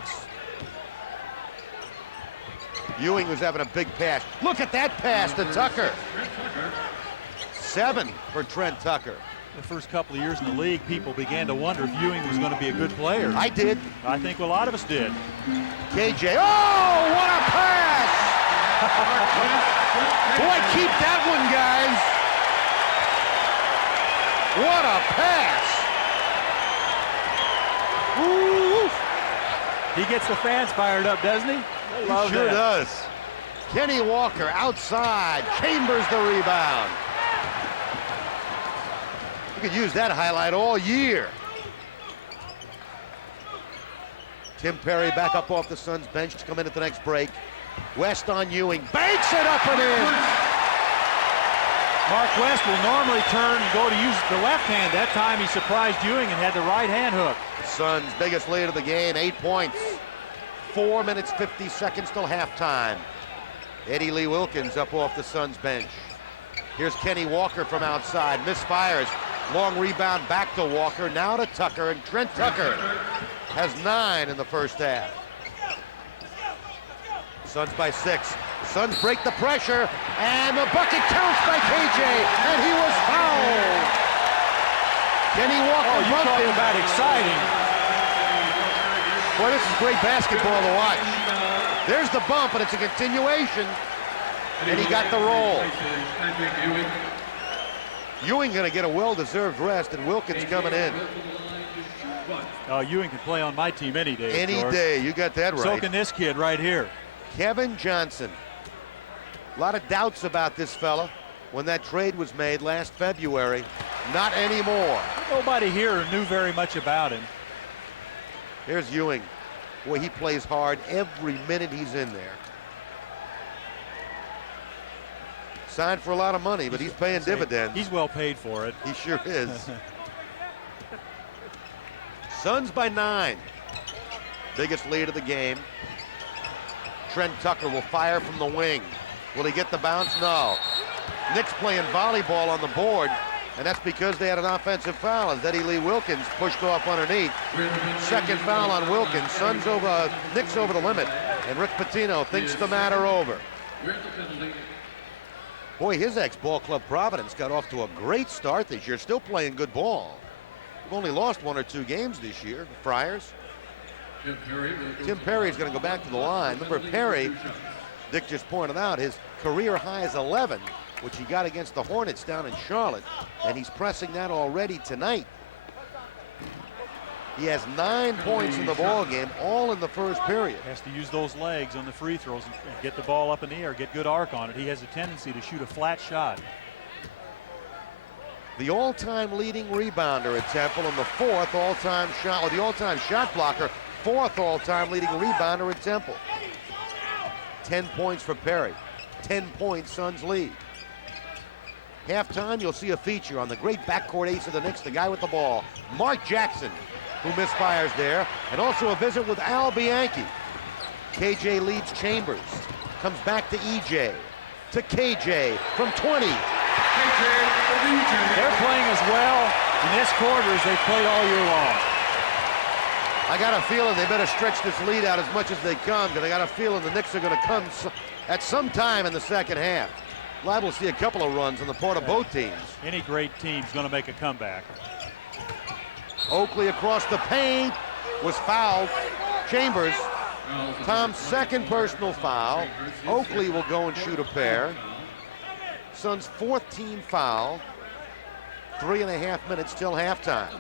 Ewing was having a big pass. Look at that pass to Tucker. 7 for Trent Tucker. The first couple of years in the league, people began to wonder if Ewing was going to be a good player. I did. I think a lot of us did. KJ, oh, what a pass! Boy, keep that one, guys. What a pass! Ooh. He gets the fans fired up, doesn't he? They love He sure that. does. Kenny Walker outside. Chambers the rebound. You could use that highlight all year. Tim Perry back up off the Suns bench to come in at the next break. West on Ewing. Banks it up and in. Mark West will normally turn and go to use the left hand. That time he surprised Ewing and had the right hand hook. Suns' biggest lead of the game, 8 points. 4 minutes, 50 seconds till halftime. Eddie Lee Wilkins up off the Suns bench. Here's Kenny Walker from outside, misfires. Long rebound back to Walker, now to Tucker, and Trent Tucker has 9 in the first half. Suns by 6. Suns break the pressure, and the bucket counts by KJ, and he was fouled. Kenny Walker you talking about exciting. Boy, this is great basketball to watch. There's the bump, and it's a continuation, and he got the roll. Ewing gonna get a well-deserved rest, and Wilkins coming in. Ewing can play on my team any day. Any George. day, you got that right. So can this kid right here. Kevin Johnson. A lot of doubts about this fella when that trade was made last February. Not anymore. Nobody here knew very much about him. Here's Ewing. Boy, he plays hard every minute he's in there. Signed for a lot of money, but he's paying dividends. He's well paid for it. He sure is. Suns by 9. Biggest lead of the game. Trent Tucker will fire from the wing. Will he get the bounce? No. Knicks playing volleyball on the board, and that's because they had an offensive foul as Eddie Lee Wilkins pushed off underneath. Second foul on Wilkins. Knicks over the limit, and Rick Pitino thinks the matter over. Boy, his ex-ball club Providence got off to a great start this year, still playing good ball. We've only lost 1 or 2 games this year, the Friars. Tim Perry is going to go back to the line. Remember, Perry, Dick just pointed out, his career high is 11, which he got against the Hornets down in Charlotte, and he's pressing that already tonight. He has 9 points in the ball game, all in the first period. Has to use those legs on the free throws and get the ball up in the air, get good arc on it. He has a tendency to shoot a flat shot. The all-time leading rebounder at Temple and the 4th all-time shot, or the all-time shot blocker, 4th all-time leading rebounder at Temple. 10 points for Perry. 10 points, Suns lead. Halftime, you'll see a feature on the great backcourt ace of the Knicks, the guy with the ball, Mark Jackson, who misfires there, and also a visit with Al Bianchi. KJ leads Chambers, comes back to EJ, to KJ from 20. They're playing as well in this quarter as they've played all year long. I got a feeling they better stretch this lead out as much as they come, because I got a feeling the Knicks are going to come at some time in the second half. Liable to see a couple of runs on the part of both teams. Any great team's going to make a comeback. Oakley across the paint was fouled. Chambers, Tom's second personal foul. Oakley will go and shoot a pair. Suns' 4th team foul. 3.5 minutes till halftime.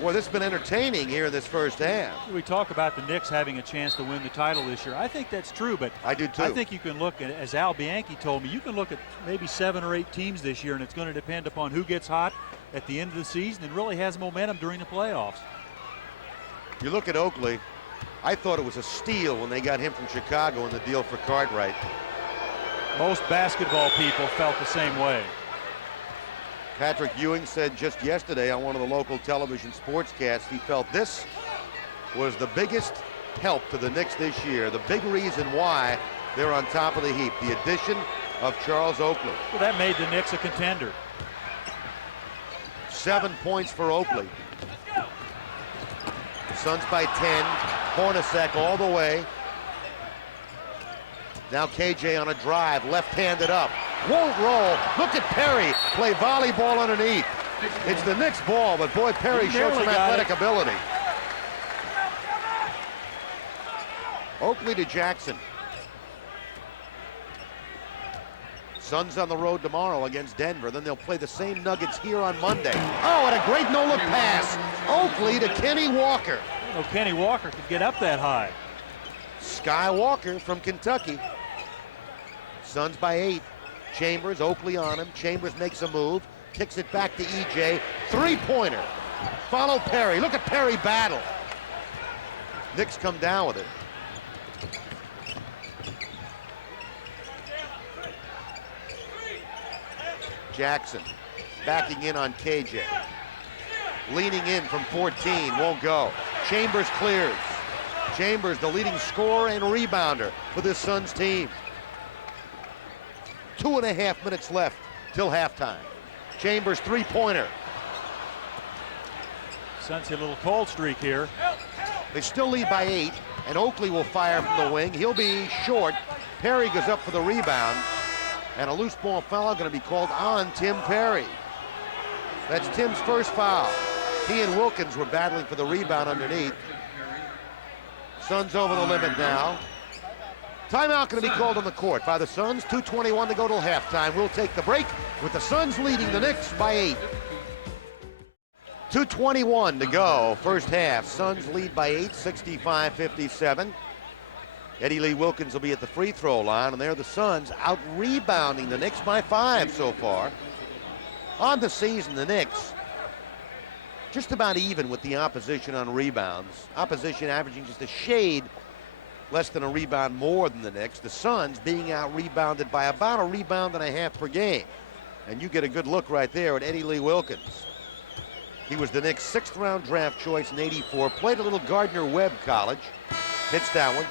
Boy, this has been entertaining here in this first half. We talk about the Knicks having a chance to win the title this year. I think that's true, but I do too. I think you can look at, as Al Bianchi told me, you can look at maybe 7 or 8 teams this year, and it's going to depend upon who gets hot at the end of the season and really has momentum during the playoffs. You look at Oakley, I thought it was a steal when they got him from Chicago in the deal for Cartwright. Most basketball people felt the same way. Patrick Ewing said just yesterday on one of the local television sportscasts he felt this was the biggest help to the Knicks this year, the big reason why they're on top of the heap, the addition of Charles Oakley. Well, that made the Knicks a contender. 7 points for Oakley. Suns by 10. Hornacek all the way. Now KJ on a drive, left-handed up. Won't roll. Look at Perry play volleyball underneath. It's the Knicks ball, but boy, Perry showed some athletic ability. Oakley to Jackson. Suns on the road tomorrow against Denver. Then they'll play the same Nuggets here on Monday. Oh, and a great no-look pass. Oakley to Kenny Walker. Oh, Kenny Walker could get up that high. Sky Walker from Kentucky. Suns by 8. Chambers, Oakley on him. Chambers makes a move, kicks it back to EJ. Three-pointer. Follow Perry. Look at Perry battle. Knicks come down with it. Jackson backing in on KJ. Leaning in from 14, won't go. Chambers clears. Chambers, the leading scorer and rebounder for this Suns team. 2.5 minutes left till halftime. Chambers three-pointer. Suns hit a little cold streak here. They still lead by 8, and Oakley will fire from the wing. He'll be short. Perry goes up for the rebound, and a loose ball foul going to be called on Tim Perry. That's Tim's first foul. He and Wilkins were battling for the rebound underneath. Suns over the limit now. Timeout going to be called on the court by the Suns. 2:21 to go till halftime. We'll take the break with the Suns leading the Knicks by 8. 2:21 to go, first half. Suns lead by 8, 65-57. Eddie Lee Wilkins will be at the free throw line, and there the Suns out-rebounding the Knicks by 5 so far. On the season, the Knicks just about even with the opposition on rebounds. Opposition averaging just a shade less than a rebound more than the Knicks. The Suns being out-rebounded by about a rebound and a half per game. And you get a good look right there at Eddie Lee Wilkins. He was the Knicks' 6th-round draft choice in '84. Played a little Gardner-Webb college. Hits that one.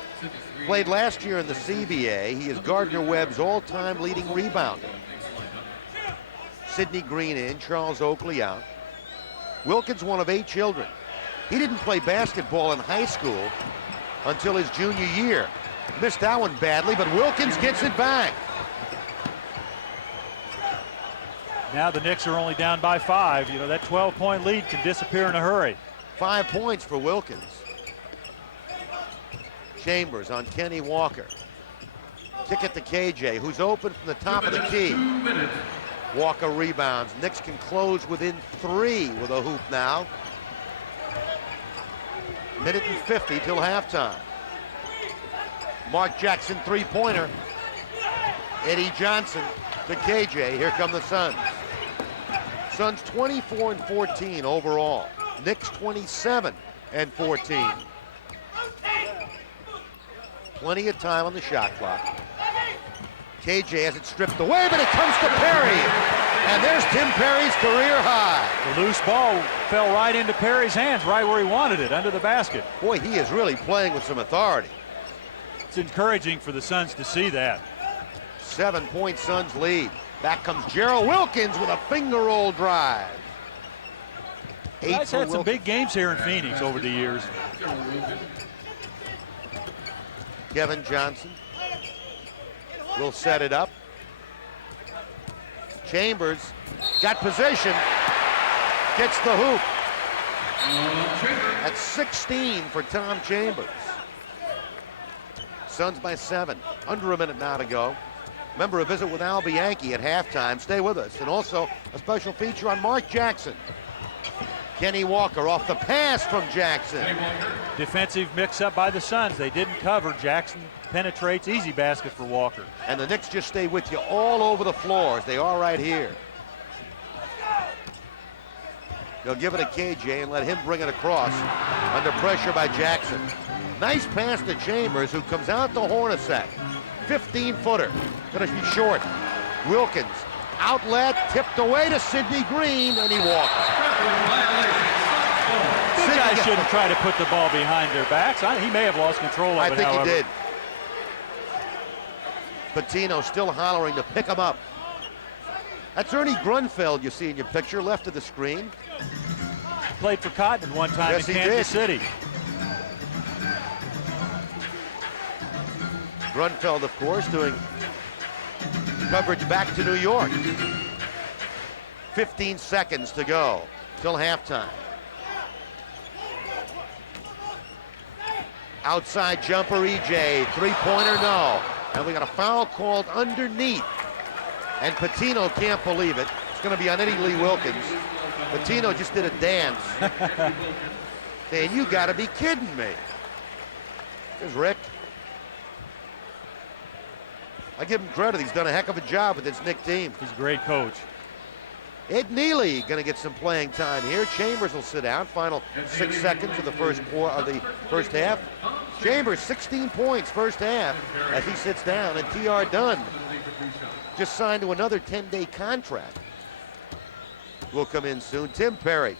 Played last year in the CBA. He is Gardner-Webb's all-time leading rebounder. Sidney Green in, Charles Oakley out. Wilkins, one of 8 children. He didn't play basketball in high school until his junior year. Missed that one badly, but Wilkins gets it back. Now the Knicks are only down by 5. You know, that 12-point lead can disappear in a hurry. 5 points for Wilkins. Chambers on Kenny Walker. Kick it to KJ, who's open from the top of the key. Walker rebounds. Knicks can close within 3 with a hoop now. Minute and 50 till halftime. Mark Jackson three-pointer. Eddie Johnson to KJ. Here come the Suns. Suns 24-14 overall. Knicks 27-14. Plenty of time on the shot clock. KJ has it stripped away, but it comes to Perry. And there's Tim Perry's career high. The loose ball fell right into Perry's hands, right where he wanted it, under the basket. Boy, he is really playing with some authority. It's encouraging for the Suns to see that. 7-point Suns lead. Back comes Gerald Wilkins with a finger roll drive. He's had some big games here in Phoenix over the years. Kevin Johnson will set it up. Chambers got position, gets the hoop. That's 16 for Tom Chambers. Suns by 7. Under a minute now to go. Remember, a visit with Al Bianchi at halftime. Stay with us. And also a special feature on Mark Jackson. Kenny Walker off the pass from Jackson. Defensive mix-up by the Suns. They didn't cover. Jackson penetrates. Easy basket for Walker. And the Knicks just stay with you all over the floor as they are right here. They'll give it to KJ and let him bring it across under pressure by Jackson. Nice pass to Chambers, who comes out to Hornacek. 15-footer. Gonna be short. Wilkins, outlet, tipped away to Sidney Green, and he walks. These guys shouldn't try to put the ball behind their backs. He may have lost control of it, I think however. he did. Patino still hollering to pick him up. That's Ernie Grunfeld you see in your picture, left of the screen. Played for Cotton one time Yes, in he Kansas did. City. Grunfeld, of course, doing coverage back to New York. 15 seconds to go till halftime. Outside jumper, EJ. Three-pointer, no. And we got a foul called underneath. And Patino can't believe it. It's going to be on Eddie Lee Wilkins. Patino just did a dance. Man, you got to be kidding me. Here's Rick. I give him credit. He's done a heck of a job with this Knick team. He's a great coach. Ed Neely going to get some playing time here. Chambers will sit down. Final 6 seconds of the first half. Chambers 16 points first half as he sits down, and T.R. Dunn just signed to another 10-day contract. Will come in soon. Tim Perry.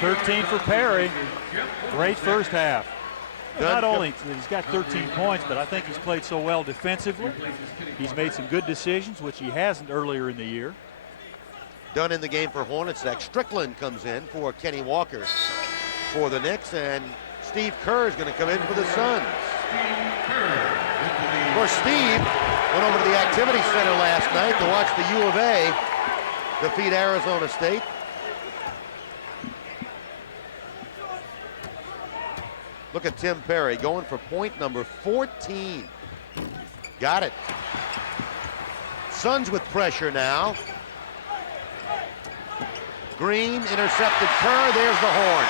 13 for Perry. Great first half. Not only that he's got 13 points, but I think he's played so well defensively. He's made some good decisions, which he hasn't earlier in the year. Done in the game for Hornets next. Strickland comes in for Kenny Walker for the Knicks, and Steve Kerr is going to come in for the Suns. Of course, Steve went over to the Activity Center last night to watch the U of A defeat Arizona State. Look at Tim Perry going for point number 14. Got it. Suns with pressure now. Green intercepted Kerr. There's the horn.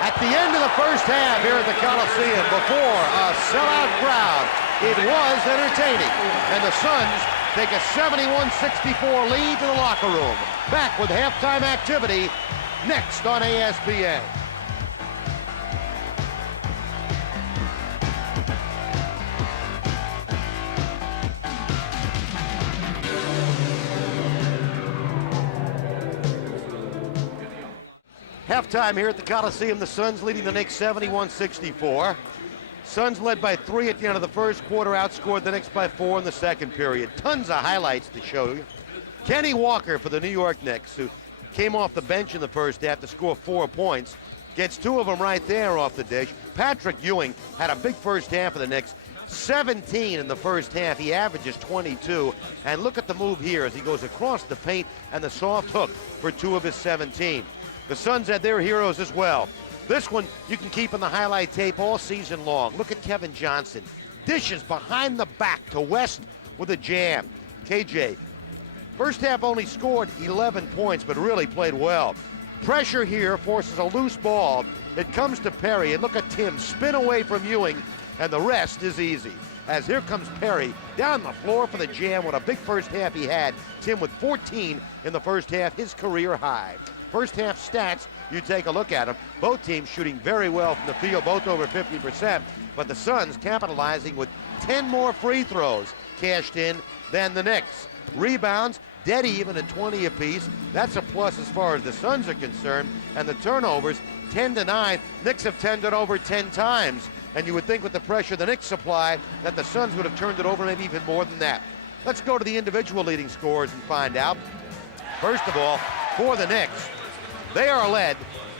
At the end of the first half here at the Coliseum, before a sellout crowd, it was entertaining. And the Suns take a 71-64 lead to the locker room. Back with halftime activity next on ASPN. Halftime here at the Coliseum, the Suns leading the Knicks 71-64. Suns led by 3 at the end of the first quarter, outscored the Knicks by 4 in the second period. Tons of highlights to show you. Kenny Walker for the New York Knicks, who came off the bench in the first half to score 4 points, gets 2 of them right there off the dish. Patrick Ewing had a big first half of the Knicks. 17 in the first half. He averages 22. And look at the move here as he goes across the paint and the soft hook for 2 of his 17. The Suns had their heroes as well. This one you can keep in the highlight tape all season long. Look at Kevin Johnson. Dishes behind the back to West with a jam. KJ, first half only scored 11 points, but really played well. Pressure here forces a loose ball. It comes to Perry, and look at Tim spin away from Ewing, and the rest is easy. As here comes Perry down the floor for the jam. What a big first half he had. Tim with 14 in the first half, his career high. First half stats, you take a look at them. Both teams shooting very well from the field, both over 50%, but the Suns capitalizing with 10 more free throws cashed in than the Knicks. Rebounds, dead even at 20 apiece. That's a plus as far as the Suns are concerned. And the turnovers, 10-9. Knicks have turned it over 10 times. And you would think with the pressure the Knicks supply that the Suns would have turned it over maybe even more than that. Let's go to the individual leading scorers and find out. First of all, for the Knicks, they are led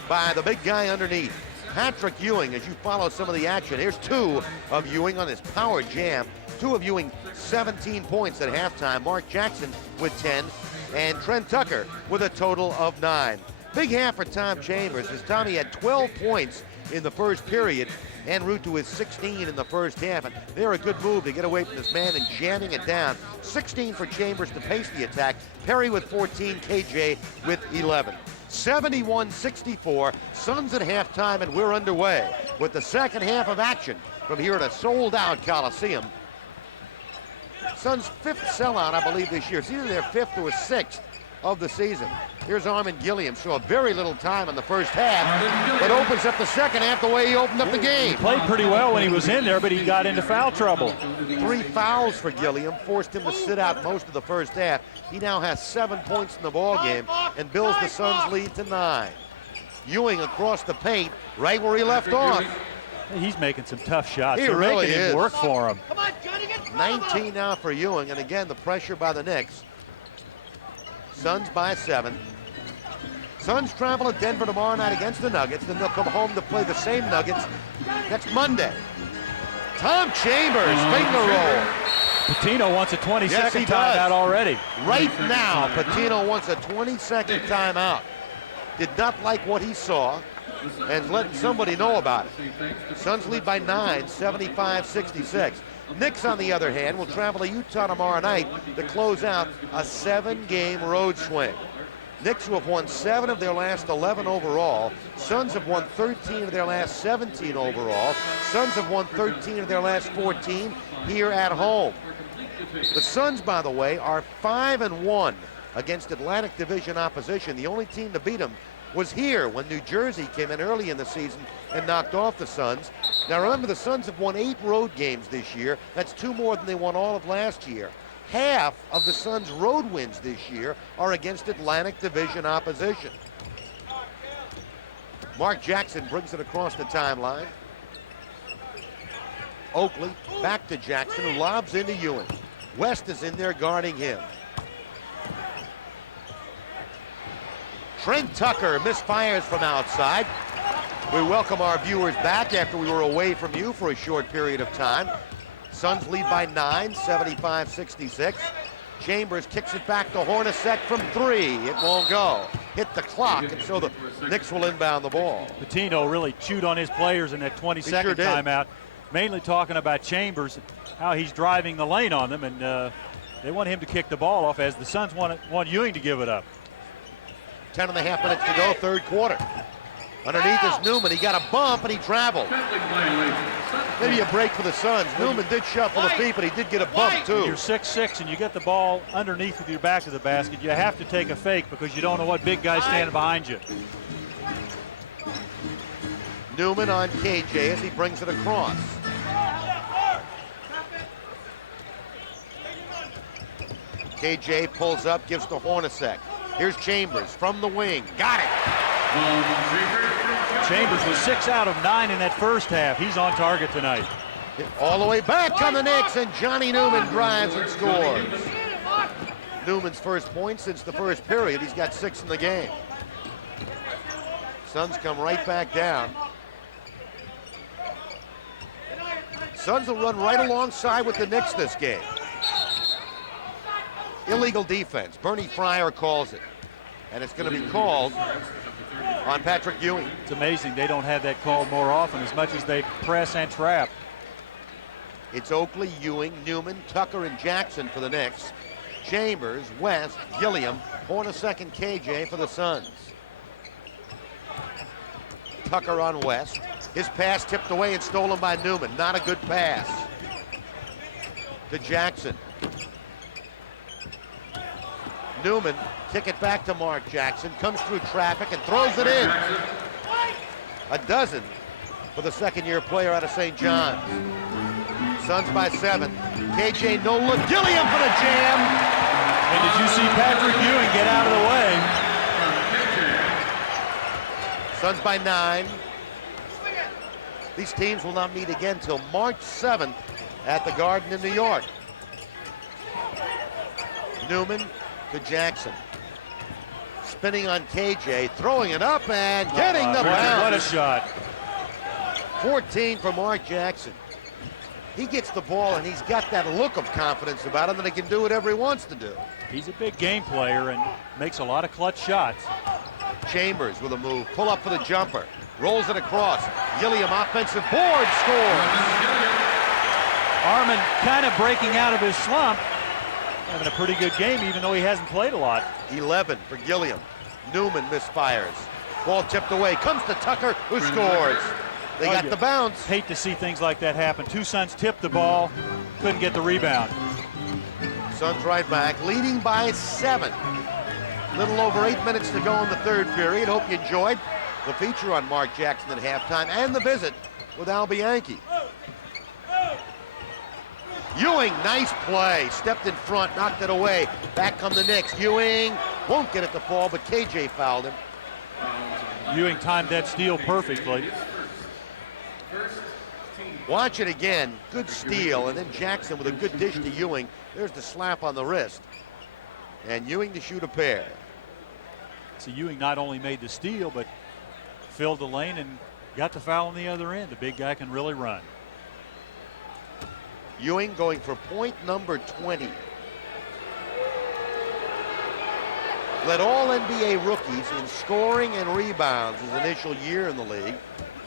by the big guy underneath, Patrick Ewing. As you follow some of the action, here's 2 of Ewing on his power jam. 2 of Ewing, 17 points at halftime. Mark Jackson with 10, and Trent Tucker with a total of 9. Big half for Tom Chambers, as Tommy had 12 points in the first period en route to his 16 in the first half. And they're a good move to get away from this man and jamming it down. 16 for Chambers to pace the attack. Perry with 14, KJ with 11. 71-64, Suns at halftime, and we're underway with the second half of action from here at a sold-out Coliseum. Suns' 5th sellout, I believe, this year. It's either their 5th or 6th of the season. Here's Armin Gilliam. Saw very little time in the first half, but opens up the second half the way he opened up the game. He played pretty well when he was in there, but he got into foul trouble. 3 fouls for Gilliam, forced him to sit out most of the first half. He now has 7 points in the ball game and builds the Suns' lead to 9. Ewing across the paint, right where he left off. He's making some tough shots. They're really making him work for him. Come on, Johnny, get 19 now for Ewing, and again the pressure by the Knicks. Suns by 7. Suns travel to Denver tomorrow night against the Nuggets. Then they'll come home to play the same Nuggets next Monday. Tom Chambers, finger roll. Patino wants a 20-second Yes, he timeout does. already. Right now, Patino wants a 20-second timeout. Did not like what he saw and is letting somebody know about it. Suns lead by 9, 75-66. Knicks, on the other hand, will travel to Utah tomorrow night to close out a 7-game road swing. Knicks, who have won 7 of their last 11 overall. Suns have won 13 of their last 17 overall. Suns have won 13 of their last 14 here at home. The Suns, by the way, are 5-1 against Atlantic Division opposition. The only team to beat them was here when New Jersey came in early in the season and knocked off the Suns. Now remember, the Suns have won 8 road games this year. That's 2 more than they won all of last year. Half of the Suns' road wins this year are against Atlantic Division opposition. Mark Jackson brings it across the timeline. Oakley back to Jackson, who lobs into Ewing. West is in there guarding him. Trent Tucker misfires from outside. We welcome our viewers back after we were away from you for a short period of time. Suns lead by 9, 75-66. Chambers kicks it back to Hornacek from 3. It won't go. Hit the clock, and so the Knicks will inbound the ball. Patino really chewed on his players in that 20-second timeout, mainly talking about Chambers, how he's driving the lane on them, and they want him to kick the ball off as the Suns want Ewing to give it up. 10.5 minutes to go, third quarter. Underneath is Newman. He got a bump and he traveled. Maybe a break for the Suns. Newman did shuffle the feet, but he did get a bump too. You're 6'6" and you get the ball underneath with your back to the basket. You have to take a fake because you don't know what big guy's standing behind you. Newman on KJ as he brings it across. KJ pulls up, gives to Hornacek. Here's Chambers from the wing. Got it. Chambers was 6 out of 9 in that first half. He's on target tonight. All the way back on the Knicks, and Johnny Newman drives and scores. Newman's first point since the first period. He's got 6 in the game. Suns come right back down. Suns will run right alongside with the Knicks this game. Illegal defense. Bernie Fryer calls it. And it's going to be called on Patrick Ewing. It's amazing they don't have that called more often as much as they press and trap. It's Oakley, Ewing, Newman, Tucker, and Jackson for the Knicks. Chambers, West, Gilliam, Hornacek, and KJ for the Suns. Tucker on West. His pass tipped away and stolen by Newman. Not a good pass. To Jackson. Newman, kick it back to Mark Jackson, comes through traffic and throws it in. A dozen for the second-year player out of St. John's. Suns by 7. KJ no look. Gilliam for the jam. And did you see Patrick Ewing get out of the way? Suns by 9. These teams will not meet again till March 7th at the Garden in New York. Newman to Jackson. Spinning on KJ, throwing it up and getting the bounce. What a shot. 14 for Mark Jackson. He gets the ball and he's got that look of confidence about him that he can do whatever he wants to do. He's a big game player and makes a lot of clutch shots. Chambers with a move, pull up for the jumper, rolls it across. Gilliam offensive board, scores. Armin kind of breaking out of his slump, having a pretty good game even though he hasn't played a lot. 11 for Gilliam. Newman misfires. Ball tipped away, comes to Tucker, who scores. They got the bounce. Hate to see things like that happen. Two Suns tipped the ball, couldn't get the rebound. Suns right back, leading by 7. Little over 8 minutes to go in the third period. Hope you enjoyed the feature on Mark Jackson at halftime and the visit with Al Bianchi. Ewing, nice play. Stepped in front, knocked it away. Back come the Knicks. Ewing won't get it to fall, but KJ fouled him. Ewing timed that steal perfectly. Watch it again. Good steal, and then Jackson with a good dish to Ewing. There's the slap on the wrist. And Ewing to shoot a pair. So Ewing not only made the steal, but filled the lane and got the foul on the other end. The big guy can really run. Ewing going for point number 20. Led all NBA rookies in scoring and rebounds his initial year in the league.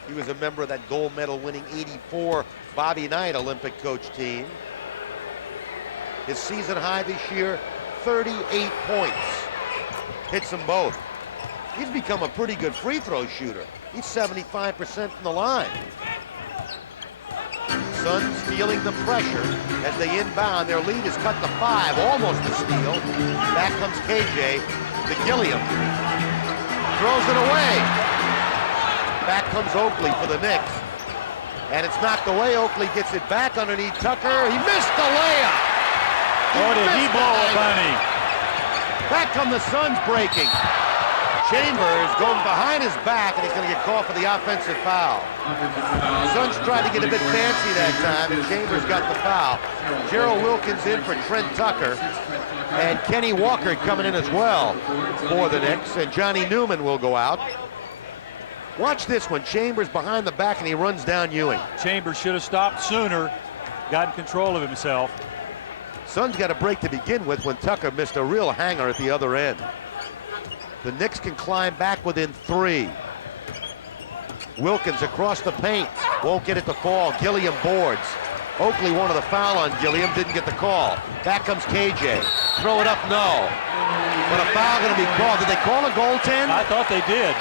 He was a member of that gold medal winning 84 Bobby Knight Olympic coach team. His season high this year, 38 points. Hits them both. He's become a pretty good free throw shooter. He's 75% from the line. Suns feeling the pressure as they inbound. Their lead is cut to 5, almost a steal. Back comes KJ to Gilliam. Throws it away. Back comes Oakley for the Knicks. And it's knocked away. Oakley gets it back underneath Tucker. He missed the layup. Oh, did he blow a bunny? Back come the Suns breaking. Chambers going behind his back, and he's going to get called for the offensive foul. Suns tried to get a bit fancy that time, and Chambers got the foul. Gerald Wilkins in for Trent Tucker, and Kenny Walker coming in as well for the Knicks, and Johnny Newman will go out. Watch this one. Chambers behind the back, and he runs down Ewing. Chambers should have stopped sooner, gotten control of himself. Suns got a break to begin with when Tucker missed a real hanger at the other end. The Knicks can climb back within 3. Wilkins across the paint, won't get it to fall. Gilliam boards. Oakley wanted the foul on Gilliam, didn't get the call. Back comes KJ. Throw it up, no. But a foul going to be called. Did they call a goaltend? I thought they did.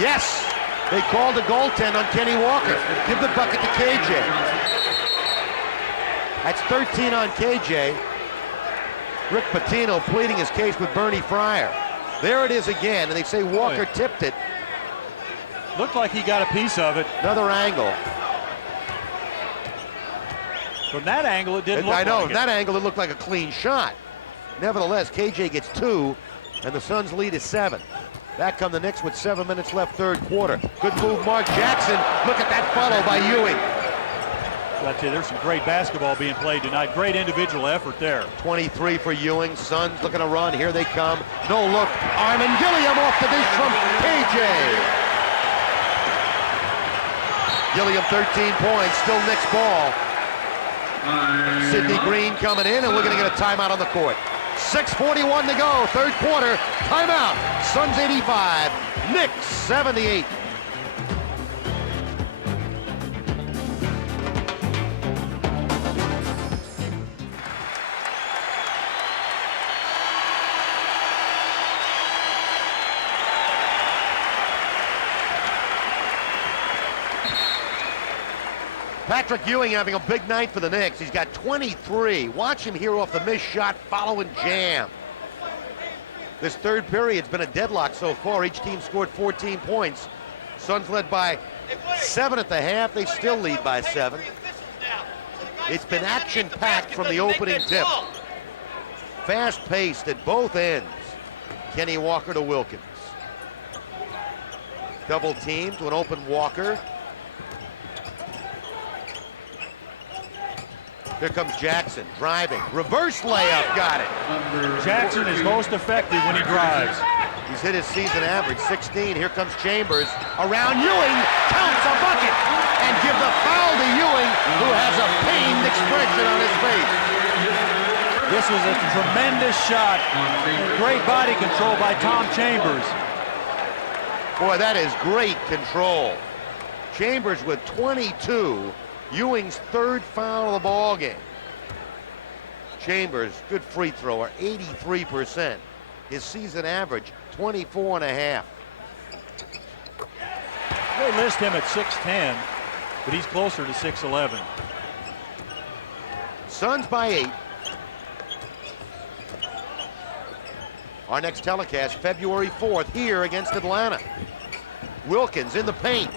Yes, they called a goaltend on Kenny Walker. Give the bucket to KJ. That's 13 on KJ. Rick Pitino pleading his case with Bernie Fryer. There it is again, and they say Walker tipped it. Looked like he got a piece of it. Another angle. From that angle, it didn't look like it. I know, from that angle, it looked like a clean shot. Nevertheless, KJ gets 2, and the Suns' lead is 7. Back come the Knicks with 7 minutes left, third quarter. Good move, Mark Jackson. Look at that follow by Ewing. I tell you, there's some great basketball being played tonight. Great individual effort there. 23 for Ewing. Suns looking to run. Here they come. No look. Armin Gilliam off the dish from KJ. Gilliam 13 points. Still Knicks ball. Sidney Green coming in, and we're going to get a timeout on the court. 6:41 to go. Third quarter. Timeout. Suns 85. Knicks 78. Patrick Ewing having a big night for the Knicks. He's got 23. Watch him here off the missed shot, following jam. This third period's been a deadlock so far. Each team scored 14 points. Suns led by 7 at the half. They still lead by 7. It's been action-packed from the opening tip. Fast-paced at both ends. Kenny Walker to Wilkins. Double team to an open Walker. Here comes Jackson, driving. Reverse layup, got it. Jackson is most effective when he drives. He's hit his season average, 16. Here comes Chambers. Around Ewing, counts a bucket. And give the foul to Ewing, who has a pained expression on his face. This was a tremendous shot. Great body control by Tom Chambers. Boy, that is great control. Chambers with 22. Ewing's third foul of the ball game. Chambers, good free thrower, 83%. His season average, 24.5. They list him at 6'10", but he's closer to 6'11". Suns by 8. Our next telecast, February 4th, here against Atlanta. Wilkins in the paint.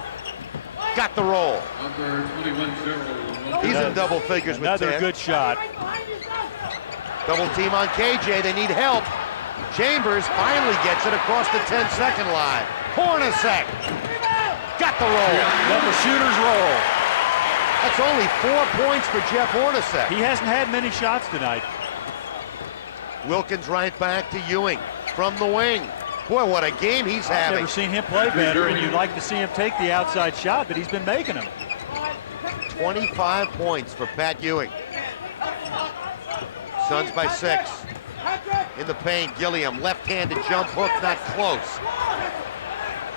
Got the roll. He's in double figures with 10. Another good shot. Double team on KJ. They need help. Chambers finally gets it across the 10-second line. Hornacek got the roll. Let the shooters roll. That's only 4 points for Jeff Hornacek. He hasn't had many shots tonight. Wilkins right back to Ewing from the wing. Boy, what a game he's I've having. never seen him play better, and you'd like to see him take the outside shot, but he's been making them. 25 points for Pat Ewing. Suns by 6. In the paint, Gilliam, left-handed jump hook, not close.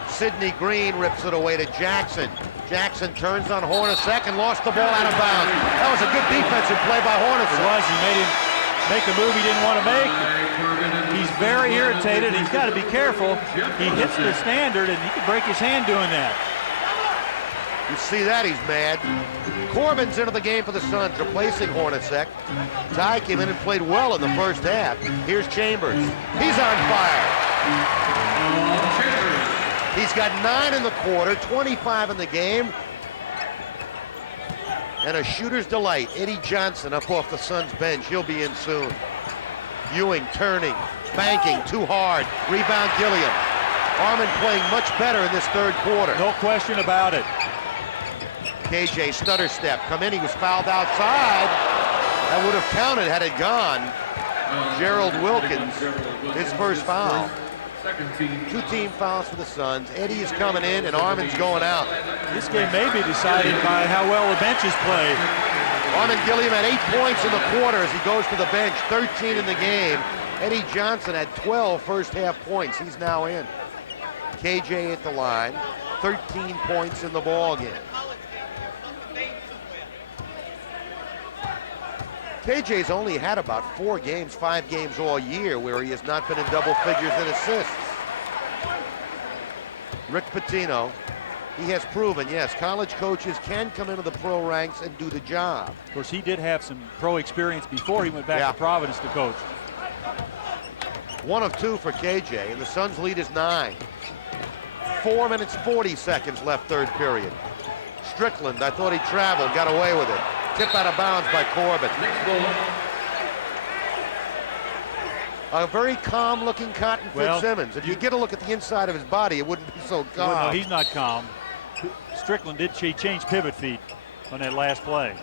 Sidney Green rips it away to Jackson. Jackson turns on Hornacek and lost the ball out of bounds. That was a good defensive play by Hornacek. It was. He made him make a move he didn't want to make. He's very irritated. He's got to be careful. He hits the standard, and he could break his hand doing that. You see that, he's mad. Corbin's into the game for the Suns, replacing Hornacek. Ty came in and played well in the first half. Here's Chambers. He's on fire. He's got 9 in the quarter, 25 in the game. And a shooter's delight. Eddie Johnson up off the Suns bench. He'll be in soon. Ewing turning, banking, too hard. Rebound Gilliam. Armin playing much better in this third quarter. No question about it. KJ stutter step, come in, he was fouled outside. That would have counted had it gone. Gerald Wilkins, his first foul. Two team fouls for the Suns. Eddie is coming in and Armin's going out. This game may be decided by how well the benches play. Armin Gilliam had 8 points in the quarter as he goes to the bench, 13 in the game. Eddie Johnson had 12 first half points. He's now in. KJ at the line, 13 points in the ball game. KJ's only had about 4 games, 5 games all year where he has not been in double figures in assists. Rick Pitino, he has proven, yes, college coaches can come into the pro ranks and do the job. Of course, he did have some pro experience before he went back to Providence to coach. 1 of 2 for KJ, and the Suns' lead is 9. 4 minutes, 40 seconds left third period. Strickland, I thought he traveled, got away with it. Tip out of bounds by Corbin. A very calm-looking Cotton Fitzsimmons. If you get a look at the inside of his body, it wouldn't be so calm. Well, no, he's not calm. Strickland did change pivot feet on that last play.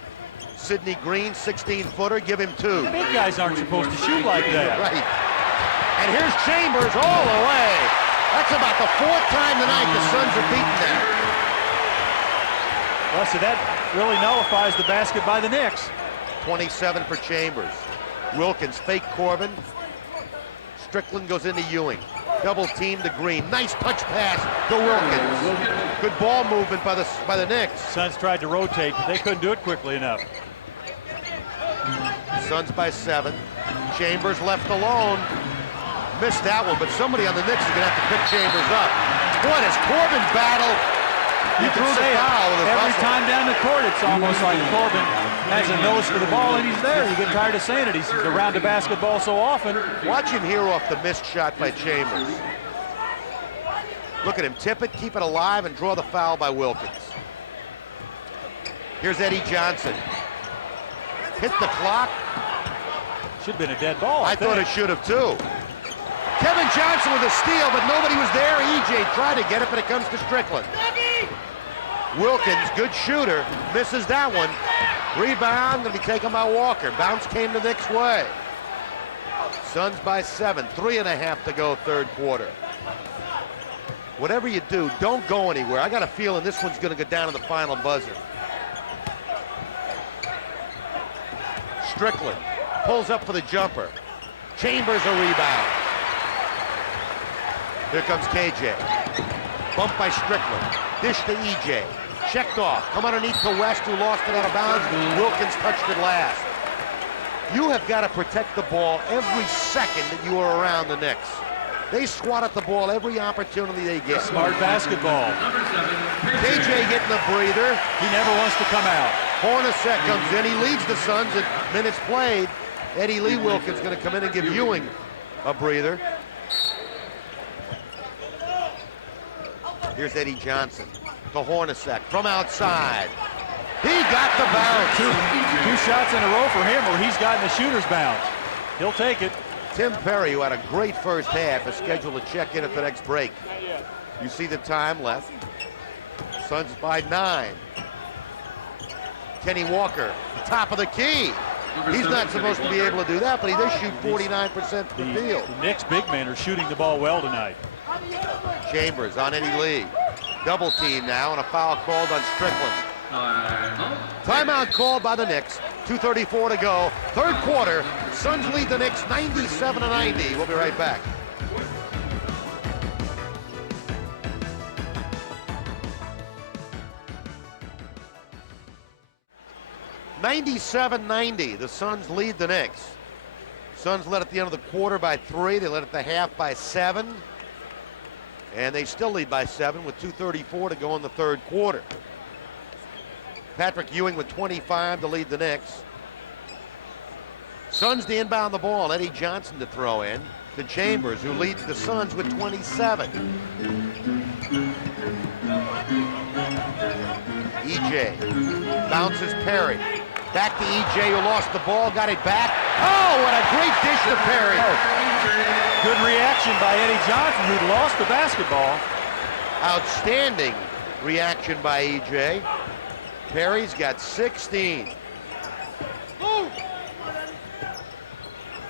Sidney Green, 16-footer, give him 2. Big guys aren't supposed to shoot like that. Right. And here's Chambers all the way. That's about the 4th time tonight the Suns have beaten them. Well, so that really nullifies the basket by the Knicks. 27 for Chambers. Wilkins fake Corbin. Strickland goes into Ewing. Double team to Green. Nice touch pass to Wilkins. Good ball movement by the Knicks. Suns tried to rotate, but they couldn't do it quickly enough. Suns by 7. Chambers left alone. Missed that one, but somebody on the Knicks is going to have to pick Chambers up. What is Corbin battle? You can say every time down the court, it's almost like Corbin has a nose for the ball and he's there. You get tired of saying it. He's around the basketball so often. Watch him here off the missed shot by Chambers. Look at him, tip it, keep it alive, and draw the foul by Wilkins. Here's Eddie Johnson. Hit the clock. Should have been a dead ball. I thought it should have too. Kevin Johnson with a steal, but nobody was there. EJ tried to get it, but it comes to Strickland. Wilkins, good shooter, misses that one. Rebound, going to be taken by Walker. Bounce came the Knicks' way. Suns by 7, 3.5 to go third quarter. Whatever you do, don't go anywhere. I got a feeling this one's going to go down to the final buzzer. Strickland pulls up for the jumper. Chambers a rebound. Here comes KJ. Bumped by Strickland. Dish to EJ. Checked off. Come underneath to West, who lost it out of bounds. Wilkins touched it last. You have got to protect the ball every second that you are around the Knicks. They swat at the ball every opportunity they get. Smart basketball. KJ getting a breather. He never wants to come out. Hornacek comes in. He leads the Suns in minutes played. Eddie Lee Wilkins going to come in and give Ewing a breather. Here's Eddie Johnson to Hornacek from outside. He got the bounce. Two shots in a row for him where he's gotten the shooter's bounce. He'll take it. Tim Perry, who had a great first half, is scheduled to check in at the next break. You see the time left. Suns by 9. Kenny Walker, top of the key. He's not supposed to be able to do that, but he does shoot 49% from the field. The Knicks big men are shooting the ball well tonight. Chambers on Eddie Lee. Double team now, and a foul called on Strickland. Timeout called by the Knicks. 2:34 to go. Third quarter. Suns lead the Knicks 97-90. We'll be right back. (97-90). The Suns lead the Knicks. Suns led at the end of the quarter by 3. They led at the half by 7. And they still lead by 7 with 2:34 to go in the third quarter. Patrick Ewing with 25 to lead the Knicks. Suns to inbound the ball. Eddie Johnson to throw in to Chambers, who leads the Suns with 27. EJ bounces Perry. Back to EJ, who lost the ball, got it back. Oh, what a great dish to Perry. Good reaction by Eddie Johnson, who'd lost the basketball. Outstanding reaction by E.J. Perry's got 16.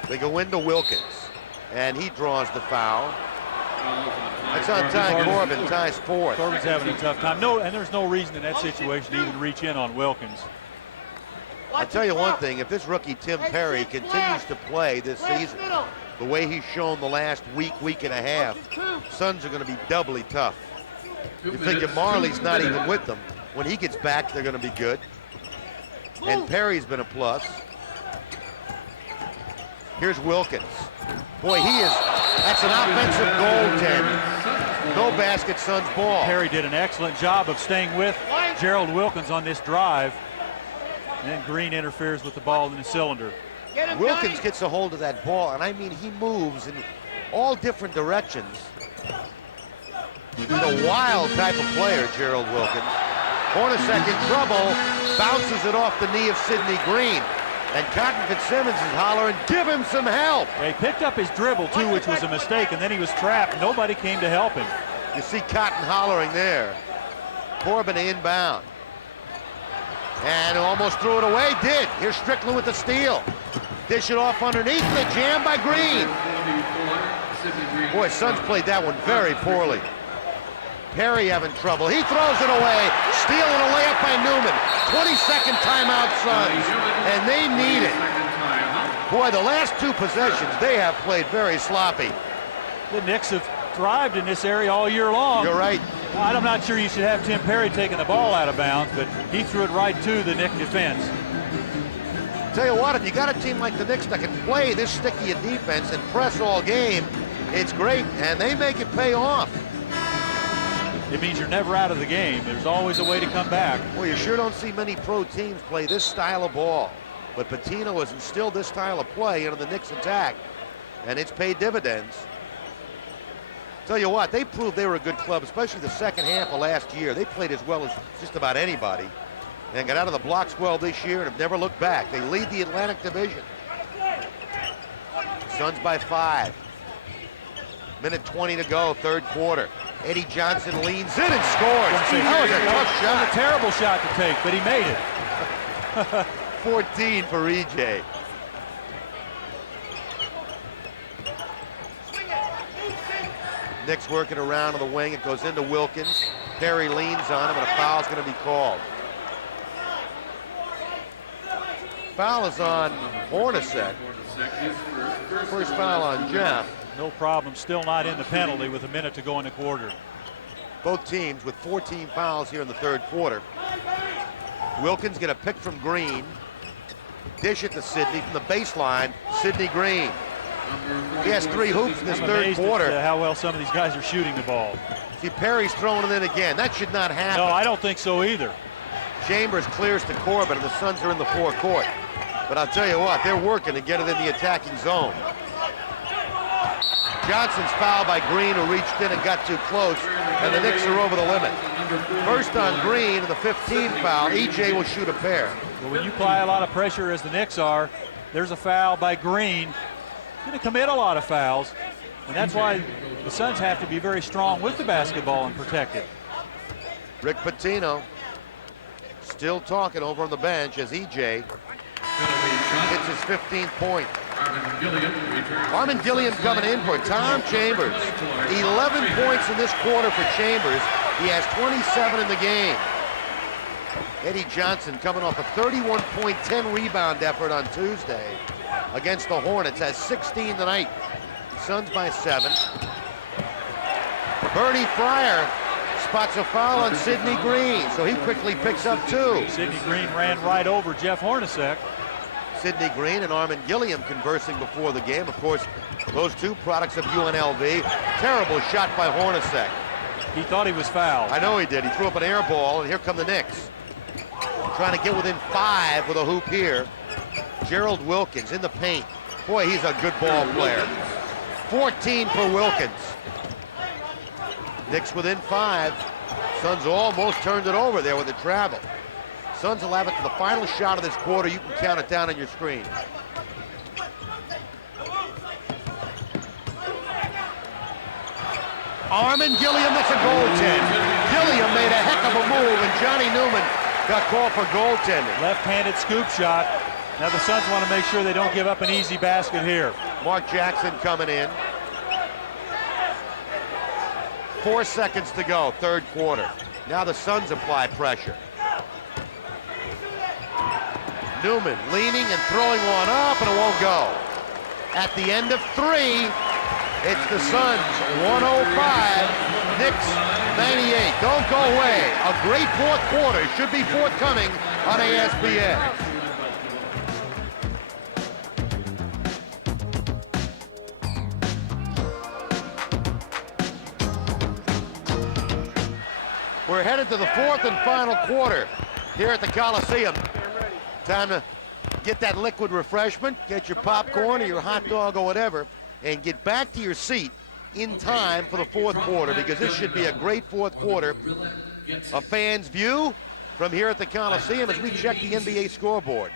They go into Wilkins, and he draws the foul. That's on Ty Corbin, ties fourth. Corbin's having a tough time. No, and there's no reason in that situation to even reach in on Wilkins. I'll tell you one thing, if this rookie Tim Perry continues to play this season the way he's shown the last week and a half, Suns are going to be doubly tough. You figure Marley's not even with them. When he gets back, they're going to be good. And Perry's been a plus. Here's Wilkins. Boy, that's an offensive goaltend. No basket, Suns ball. Perry did an excellent job of staying with Gerald Wilkins on this drive. And then Green interferes with the ball in the cylinder. Wilkins gets a hold of that ball, and I mean, he moves in all different directions. He's a wild type of player, Gerald Wilkins. Hornacek in trouble, bounces it off the knee of Sidney Green. And Cotton Fitzsimmons is hollering, give him some help. Yeah, he picked up his dribble, too, which was a mistake, and then he was trapped. Nobody came to help him. You see Cotton hollering there. Corbin inbound. And almost threw it away, did. Here's Strickland with the steal. Dish it off underneath, the jam by Green. Boy, Suns played that one very poorly. Perry having trouble. He throws it away. Steal and a layup by Newman. 22nd timeout Suns, and they need it. Boy, the last two possessions, they have played very sloppy. The Knicks have thrived in this area all year long. You're right. I'm not sure you should have Tim Perry taking the ball out of bounds, but he threw it right to the Knick defense. Tell you what, if you got a team like the Knicks that can play this sticky a defense and press all game, it's great, and they make it pay off. It means you're never out of the game. There's always a way to come back. Well, you sure don't see many pro teams play this style of ball. But Pitino has instilled this style of play into the Knicks attack, and it's paid dividends. Tell you what, they proved they were a good club, especially the second half of last year. They played as well as just about anybody and got out of the blocks well this year and have never looked back. They lead the Atlantic Division. Suns by 5. Minute 20 to go, third quarter. Eddie Johnson leans in and scores. That was a tough shot. That was a terrible shot to take, but he made it. 14 for EJ. Knicks working around on the wing. It goes into Wilkins. Perry leans on him, and a foul's going to be called. Foul is on Hornacek. First foul on Jeff. No problem, still not in the penalty with a minute to go in the quarter. Both teams with 14 fouls here in the third quarter. Wilkins get a pick from Green. Dish it to Sidney from the baseline. Sidney Green. He has 3 hoops in this third quarter. At, how well some of these guys are shooting the ball. See, Perry's throwing it in again. That should not happen. No, I don't think so either. Chambers clears to Corbin, and the Suns are in the forecourt. But I'll tell you what, they're working to get it in the attacking zone. Johnson's fouled by Green, who reached in and got too close, and the Knicks are over the limit. First on Green, and the 15th foul. EJ will shoot a pair. Well, when you apply a lot of pressure as the Knicks are, there's a foul by Green. Going to commit a lot of fouls, and that's why the Suns have to be very strong with the basketball and protect it. Rick Pitino still talking over on the bench as EJ hits his 15th point. Armin Gilliam coming in for Tom Chambers. 11 points in this quarter for Chambers. He has 27 in the game. Eddie Johnson coming off a 31-point, 10-rebound effort on Tuesday against the Hornets, has 16 tonight. Suns by 7. Bernie Fryer spots a foul on Sidney Green, so he quickly picks up 2. Sidney Green ran right over Jeff Hornacek. Sidney Green and Armin Gilliam conversing before the game. Of course, those two products of UNLV. Terrible shot by Hornacek. He thought he was fouled. I know he did. He threw up an air ball, and here come the Knicks. Trying to get within 5 with a hoop here. Gerald Wilkins in the paint. Boy, he's a good ball player. 14 for Wilkins. Knicks within 5. Suns almost turned it over there with the travel. Suns will have it to the final shot of this quarter. You can count it down on your screen. Armin Gilliam, that's a goaltend. Gilliam made a heck of a move, and Johnny Newman got called for goaltending. Left-handed scoop shot. Now the Suns want to make sure they don't give up an easy basket here. Mark Jackson coming in. 4 seconds to go, third quarter. Now the Suns apply pressure. Newman leaning and throwing one up, and it won't go. At the end of 3, it's the Suns 105, Knicks 98. Don't go away. A great fourth quarter should be forthcoming on ESPN. We're headed to the fourth and final quarter here at the Coliseum. Time to get that liquid refreshment, get your popcorn or your hot dog or whatever, and get back to your seat in time for the fourth quarter, because this should be a great fourth quarter. A fan's view from here at the Coliseum as we check the NBA scoreboard.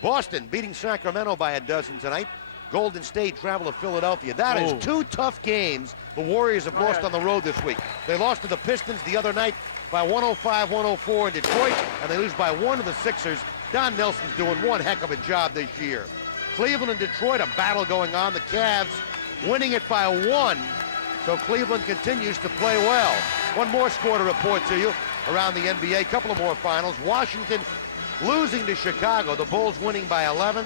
Boston beating Sacramento by a dozen tonight. Golden State travel to Philadelphia. That is 2 tough games the Warriors have lost on the road this week. They lost to the Pistons the other night by 105-104 in Detroit, and they lose by 1 to the Sixers. Don Nelson's doing one heck of a job this year. Cleveland and Detroit, a battle going on. The Cavs winning it by 1, so Cleveland continues to play well. One more score to report to you around the NBA. A couple of more finals. Washington losing to Chicago. The Bulls winning by 11.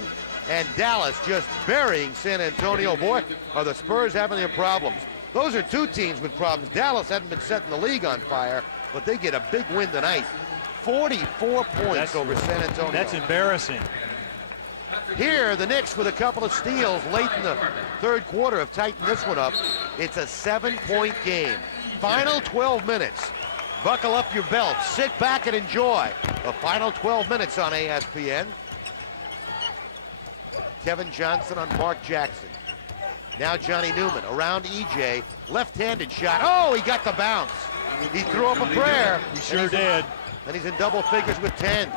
And Dallas just burying San Antonio. Boy, are the Spurs having their problems. Those are 2 teams with problems. Dallas hadn't been setting the league on fire, but they get a big win tonight. 44 points over San Antonio. That's embarrassing. Here, the Knicks with a couple of steals late in the third quarter have tightened this one up. It's a 7-point game. Final 12 minutes. Buckle up your belts. Sit back and enjoy the final 12 minutes on ESPN. Kevin Johnson on Mark Jackson. Now Johnny Newman around EJ. Left-handed shot. Oh, he got the bounce. He threw up a prayer. He sure did. And he's in double figures with 10.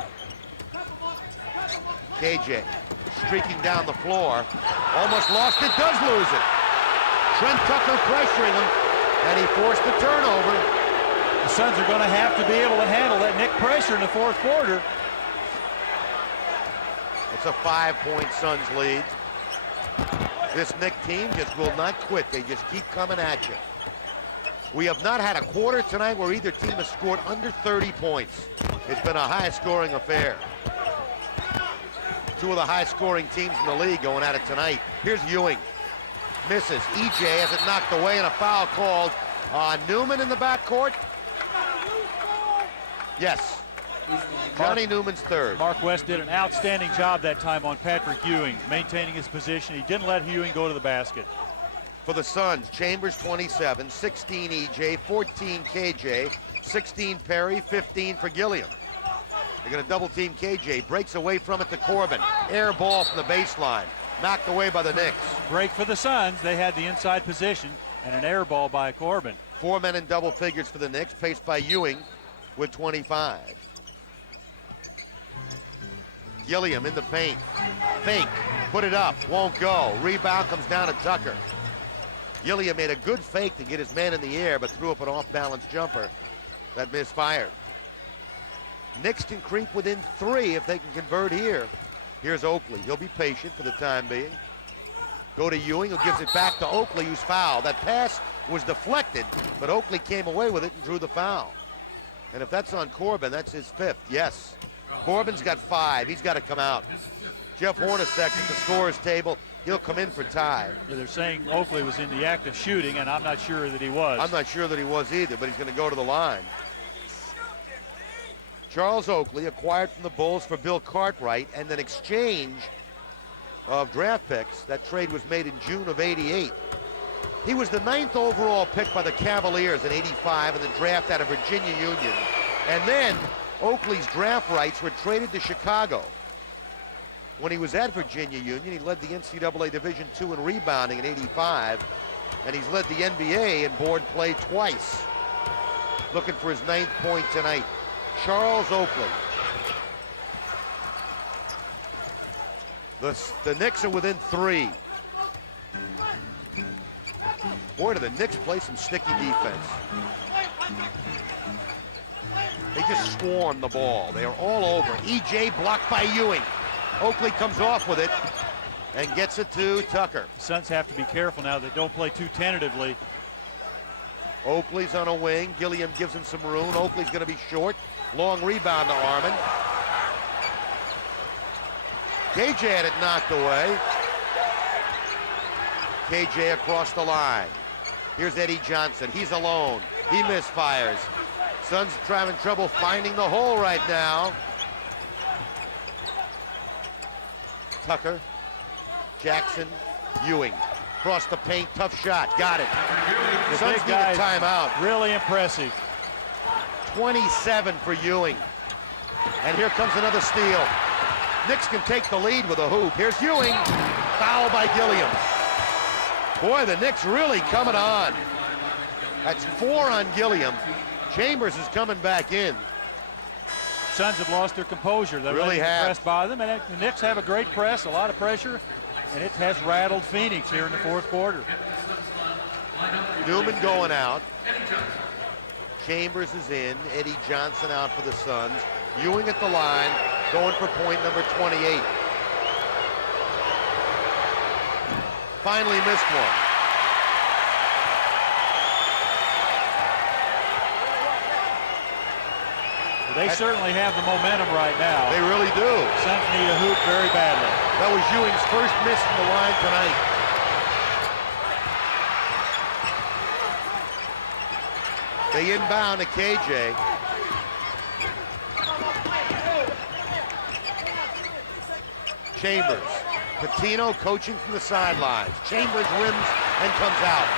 KJ streaking down the floor. Almost lost it, does lose it. Trent Tucker pressuring him, and he forced the turnover. The Suns are going to have to be able to handle that Knick pressure in the fourth quarter. It's a 5-point Suns lead. This Knick team just will not quit. They just keep coming at you. We have not had a quarter tonight where either team has scored under 30 points. It's been a high-scoring affair. 2 of the high-scoring teams in the league going at it tonight. Here's Ewing. Misses. EJ has it knocked away, and a foul called on Newman in the backcourt. Yes. Johnny Newman's third. Mark West did an outstanding job that time on Patrick Ewing, maintaining his position. He didn't let Ewing go to the basket. For the Suns, Chambers 27, 16 EJ, 14 KJ, 16 Perry, 15 for Gilliam. They're going to double team KJ. Breaks away from it to Corbin. Air ball from the baseline. Knocked away by the Knicks. Break for the Suns. They had the inside position and an air ball by Corbin. 4 men in double figures for the Knicks, paced by Ewing with 25. Gilliam in the paint. Fake. Put it up. Won't go. Rebound comes down to Tucker. Gilliam made a good fake to get his man in the air, but threw up an off-balance jumper that misfired. Knicks can creep within 3 if they can convert here. Here's Oakley. He'll be patient for the time being. Go to Ewing, who gives it back to Oakley, who's fouled. That pass was deflected, but Oakley came away with it and drew the foul. And if that's on Corbin, that's his 5th. Yes. Corbin's got 5. He's got to come out. Jeff Hornacek at the scorer's table. He'll come in for Ty. Yeah, they're saying Oakley was in the act of shooting, and I'm not sure that he was. I'm not sure that he was either, but he's going to go to the line. Charles Oakley, acquired from the Bulls for Bill Cartwright, and an exchange of draft picks. That trade was made in June of '88. He was the 9th overall pick by the Cavaliers in '85 in the draft out of Virginia Union. And then Oakley's draft rights were traded to Chicago. When he was at Virginia Union, he led the NCAA Division II in rebounding in '85, and he's led the NBA in board play twice. Looking for his 9th point tonight. Charles Oakley. The Knicks are within 3. Boy, do the Knicks play some sticky defense. They just swarm the ball. They are all over. EJ blocked by Ewing. Oakley comes off with it and gets it to Tucker. The Suns have to be careful now. They don't play too tentatively. Oakley's on a wing. Gilliam gives him some room. Oakley's going to be short. Long rebound to Arman. KJ had it knocked away. KJ across the line. Here's Eddie Johnson. He's alone. He misfires. Suns having trouble finding the hole right now. Tucker, Jackson, Ewing. Across the paint, tough shot. Got it. The Suns need a timeout. Really impressive. 27 for Ewing. And here comes another steal. Knicks can take the lead with a hoop. Here's Ewing. Foul by Gilliam. Boy, the Knicks really coming on. That's 4 on Gilliam. Chambers is coming back in. Suns have lost their composure. They really have. Pressed by them, and the Knicks have a great press, a lot of pressure, and it has rattled Phoenix here in the fourth quarter. Newman going out. Chambers is in. Eddie Johnson out for the Suns. Ewing at the line, going for point number 28. Finally missed one. They certainly have the momentum right now. They really do. Suns need a hoop very badly. That was Ewing's first miss from the line tonight. They inbound to KJ. Chambers. Patino coaching from the sidelines. Chambers rims and comes out.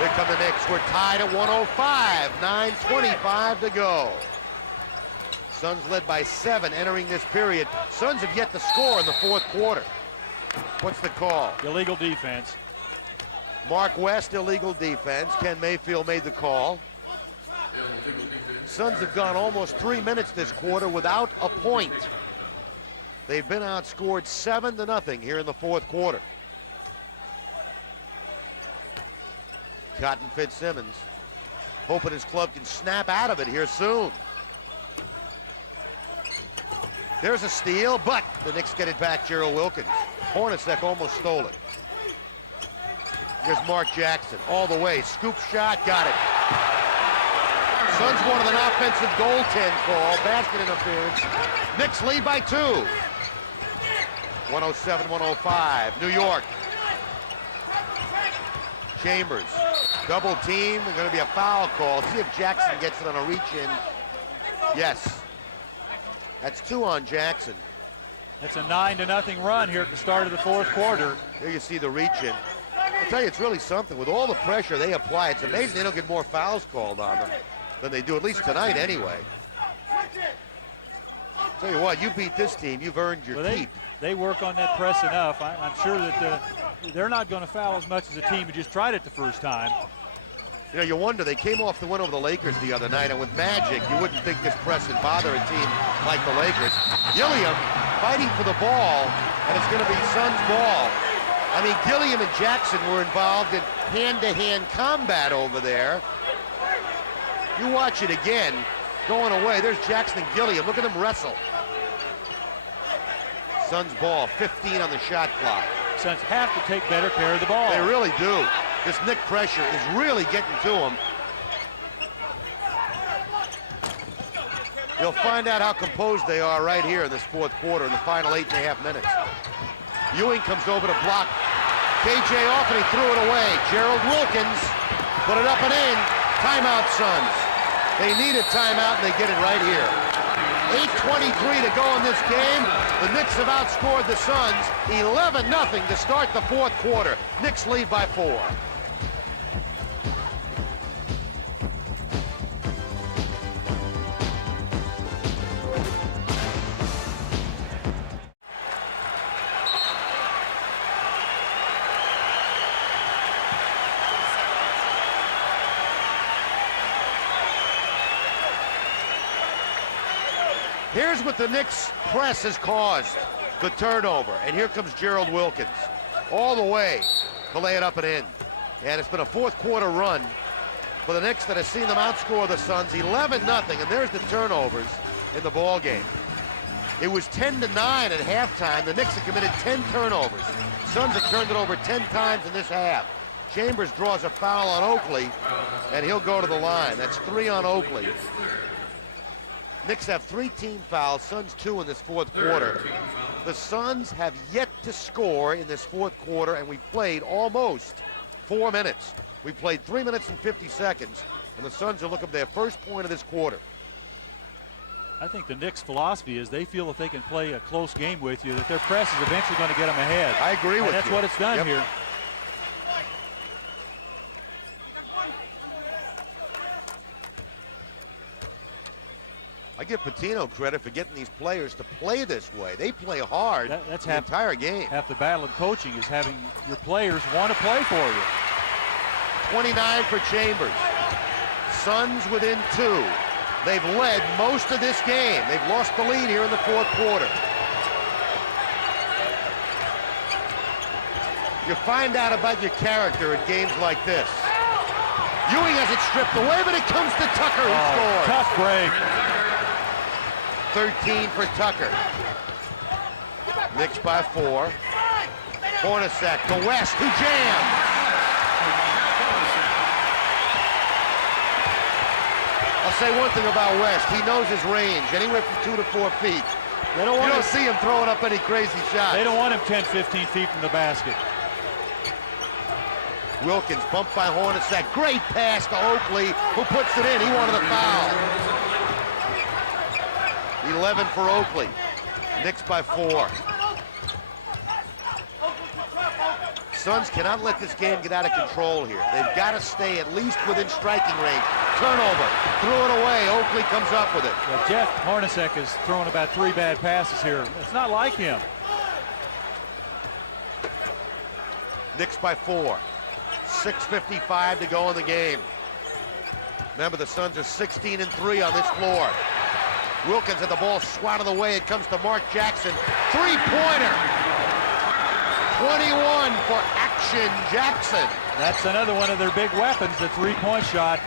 Here come the Knicks. We're tied at 105. 9:25 to go. Suns led by 7 entering this period. Suns have yet to score in the fourth quarter. What's the call? Illegal defense. Mark West, illegal defense. Ken Mayfield made the call. Suns have gone almost 3 minutes this quarter without a point. They've been outscored 7-0 here in the fourth quarter. Cotton Fitzsimmons hoping his club can snap out of it here soon. There's a steal, but the Knicks get it back. Gerald Wilkins. Hornacek almost stole it. Here's Mark Jackson all the way. Scoop shot, got it. Suns wanted an offensive goaltend call. Basket interference. Knicks lead by 2. 107-105. New York. Chambers. Double team. There's going to be a foul call. See if Jackson gets it on a reach-in. Yes. That's 2 on Jackson. It's a 9-0 run here at the start of the fourth quarter. There you see the reach-in. I'll tell you, it's really something. With all the pressure they apply, it's amazing they don't get more fouls called on them than they do, at least tonight anyway. Tell you what, you beat this team, you've earned your keep. They work on that press enough. I'm sure that they're not going to foul as much as a team who just tried it the first time. You know, you wonder, they came off the win over the Lakers the other night, and with Magic, you wouldn't think this press would bother a team like the Lakers. Gilliam fighting for the ball, and it's going to be Suns ball. I mean, Gilliam and Jackson were involved in hand-to-hand combat over there. You watch it again, going away. There's Jackson and Gilliam. Look at them wrestle. Suns ball, 15 on the shot clock. Suns have to take better care of the ball. They really do. This Knick pressure is really getting to them. You'll find out how composed they are right here in this fourth quarter in the final 8.5 minutes. Ewing comes over to block KJ off, and he threw it away. Gerald Wilkins put it up and in. Timeout, Suns. They need a timeout, and they get it right here. 8:23 to go in this game. The Knicks have outscored the Suns 11-0 to start the fourth quarter. Knicks lead by 4. Here's what the Knicks press has caused, the turnover. And here comes Gerald Wilkins all the way to lay it up and in. And it's been a fourth quarter run for the Knicks that has seen them outscore the Suns 11-0, and there's the turnovers in the ball game. It was 10-9 at halftime. The Knicks have committed 10 turnovers. Suns have turned it over 10 times in this half. Chambers draws a foul on Oakley, and he'll go to the line. That's 3 on Oakley. Knicks have 3 team fouls, Suns 2 in this fourth quarter. The Suns have yet to score in this fourth quarter, and we've played almost 4 minutes. We played 3 minutes and 50 seconds, and the Suns are looking for their first point of this quarter. I think the Knicks' philosophy is they feel if they can play a close game with you, that their press is eventually going to get them ahead. I agree with you. That's what it's done here. I give Patino credit for getting these players to play this way. They play hard That's the entire game. Half the battle in coaching is having your players want to play for you. 29 for Chambers. Suns within 2. They've led most of this game. They've lost the lead here in the fourth quarter. You find out about your character in games like this. Ewing has it stripped away, but it comes to Tucker, who scores. Tough break. 13 for Tucker. Knicks by 4. Hornacek to West, who jams. I'll say one thing about West. He knows his range, anywhere from 2 to 4 feet. You don't see him throwing up any crazy shots. They don't want him 10, 15 feet from the basket. Wilkins bumped by Hornacek. Great pass to Oakley, who puts it in. He wanted a foul. 11 for Oakley. Knicks by 4. Suns cannot let this game get out of control here. They've got to stay at least within striking range. Turnover. Threw it away. Oakley comes up with it. Well, Jeff Hornacek has thrown about 3 bad passes here. It's not like him. Knicks by 4. 6:55 to go in the game. Remember, the Suns are 16-3 on this floor. Wilkins had the ball swatted away. It comes to Mark Jackson. Three-pointer. 21 for Action Jackson. That's another one of their big weapons, the three-point shot.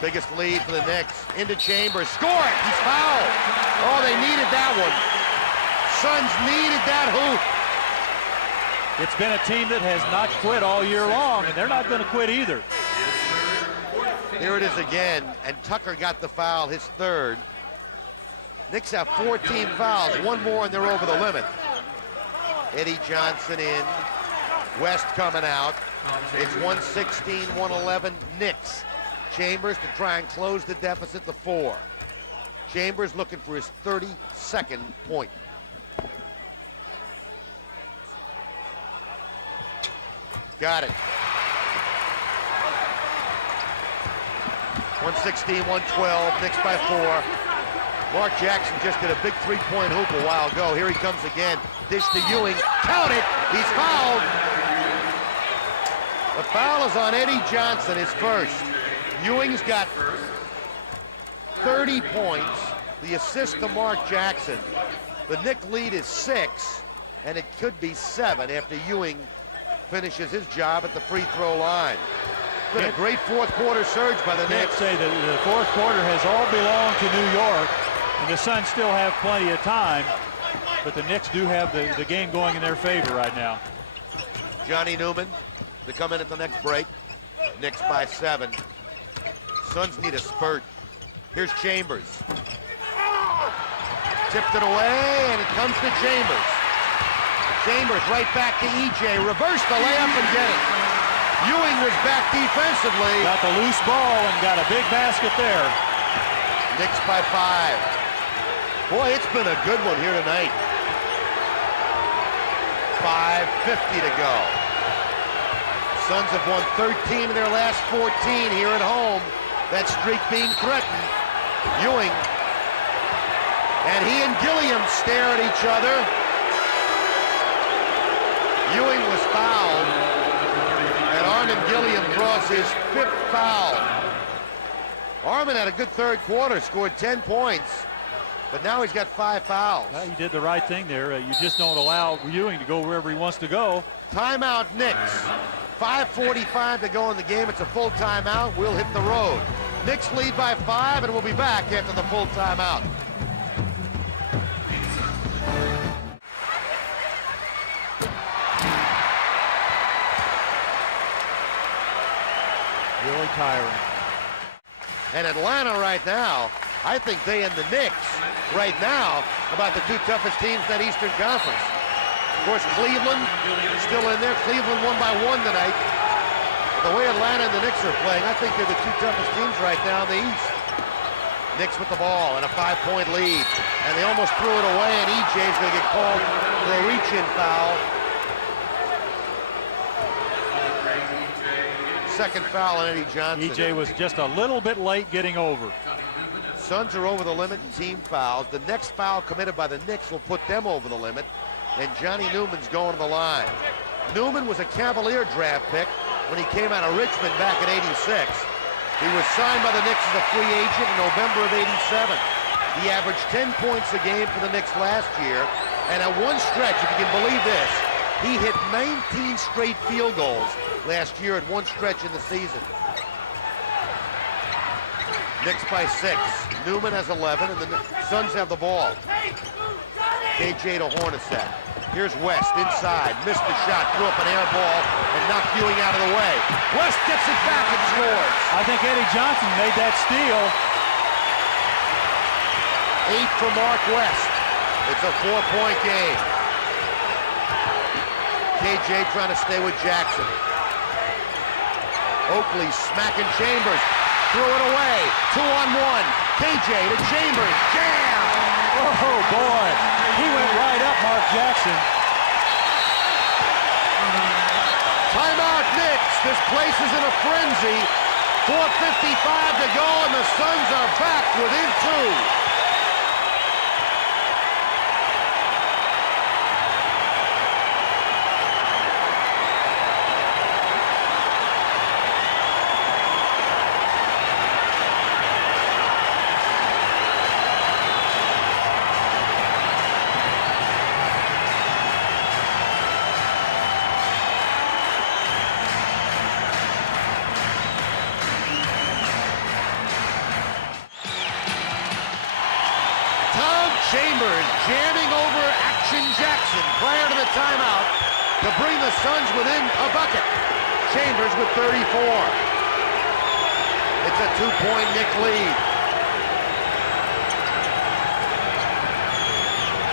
Biggest lead for the Knicks. Into Chambers. Score it. He's fouled. Oh, they needed that one. Suns needed that hoop. It's been a team that has not quit all year long, and they're not going to quit either. Here it is again, and Tucker got the foul, his third. Knicks have 14 fouls, one more and they're over the limit. Eddie Johnson in, West coming out. It's 116-111 Knicks. Chambers to try and close the deficit to 4. Chambers looking for his 32nd point. Got it. 116-112, Knicks by 4. Mark Jackson just did a big three-point hoop a while ago. Here he comes again. Dish to Ewing. Count it. He's fouled. The foul is on Eddie Johnson, his first. Ewing's got 30 points. The assist to Mark Jackson. The Knick lead is 6, and it could be 7 after Ewing finishes his job at the free throw line. Been a great fourth quarter surge by the Knicks. Say that the fourth quarter has all belonged to New York, and the Suns still have plenty of time, but the Knicks do have the game going in their favor right now. Johnny Newman to come in at the next break. Knicks by 7. Suns need a spurt. Here's Chambers. Tipped it away, and it comes to Chambers. Chambers right back to EJ. Reverse the layup and get it. Ewing was back defensively. Got the loose ball and got a big basket there. Knicks by 5. Boy, it's been a good one here tonight. 5:50 to go. Suns have won 13 of their last 14 here at home. That streak being threatened. Ewing. And he and Gilliam stare at each other. Ewing was fouled. And Armin Gilliam draws his 5th foul. Armin had a good third quarter, scored 10 points. But now he's got 5 fouls. Well, he did the right thing there. You just don't allow Ewing to go wherever he wants to go. Timeout Knicks. 5:45 to go in the game. It's a full timeout. We'll hit the road. Knicks lead by 5, and we'll be back after the full timeout. Really tiring. And Atlanta right now, I think they and the Knicks right now about the 2 toughest teams in that Eastern Conference. Of course, Cleveland still in there. Cleveland won by 1 tonight. But the way Atlanta and the Knicks are playing, I think they're the 2 toughest teams right now in the East. Knicks with the ball and a 5-point lead. And they almost threw it away, and EJ's going to get called for a reach-in foul. Second foul on Eddie Johnson. EJ was just a little bit late getting over. Suns are over the limit in team fouls. The next foul committed by the Knicks will put them over the limit. And Johnny Newman's going to the line. Newman was a Cavalier draft pick when he came out of Richmond back in '86. He was signed by the Knicks as a free agent in November of '87. He averaged 10 points a game for the Knicks last year. And at one stretch, if you can believe this, he hit 19 straight field goals last year at one stretch in the season. Knicks by 6. Newman has 11, and the Suns have the ball. KJ to Hornacek. Here's West inside. Missed the shot, threw up an air ball, and knocked Ewing out of the way. West gets it back and scores. I think Eddie Johnson made that steal. 8 for Mark West. It's a 4-point game. KJ trying to stay with Jackson. Oakley smacking Chambers. Threw it away. 2-on-1. KJ to Chambers. Jam! Oh, boy. He went right up Mark Jackson. Timeout Knicks. This place is in a frenzy. 4:55 to go, and the Suns are back within 2. Chambers jamming over Action Jackson prior to the timeout to bring the Suns within a bucket. Chambers with 34. It's a 2-point Knick lead.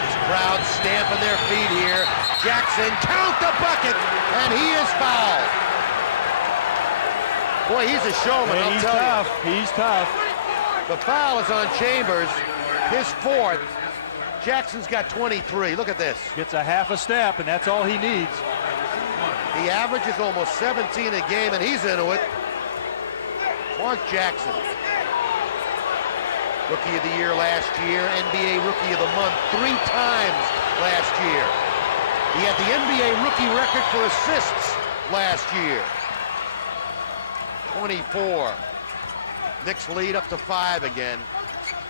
This crowd stamping their feet here. Jackson, count the bucket, and he is fouled. Boy, he's a showman, I'll tell you. He's tough. The foul is on Chambers, his 4th. Jackson's got 23. Look at this. Gets a half a step, and that's all he needs. He averages almost 17 a game, and he's into it. Mark Jackson. Rookie of the Year last year, NBA Rookie of the Month 3 times last year. He had the NBA rookie record for assists last year. 24. Knicks lead up to 5 again.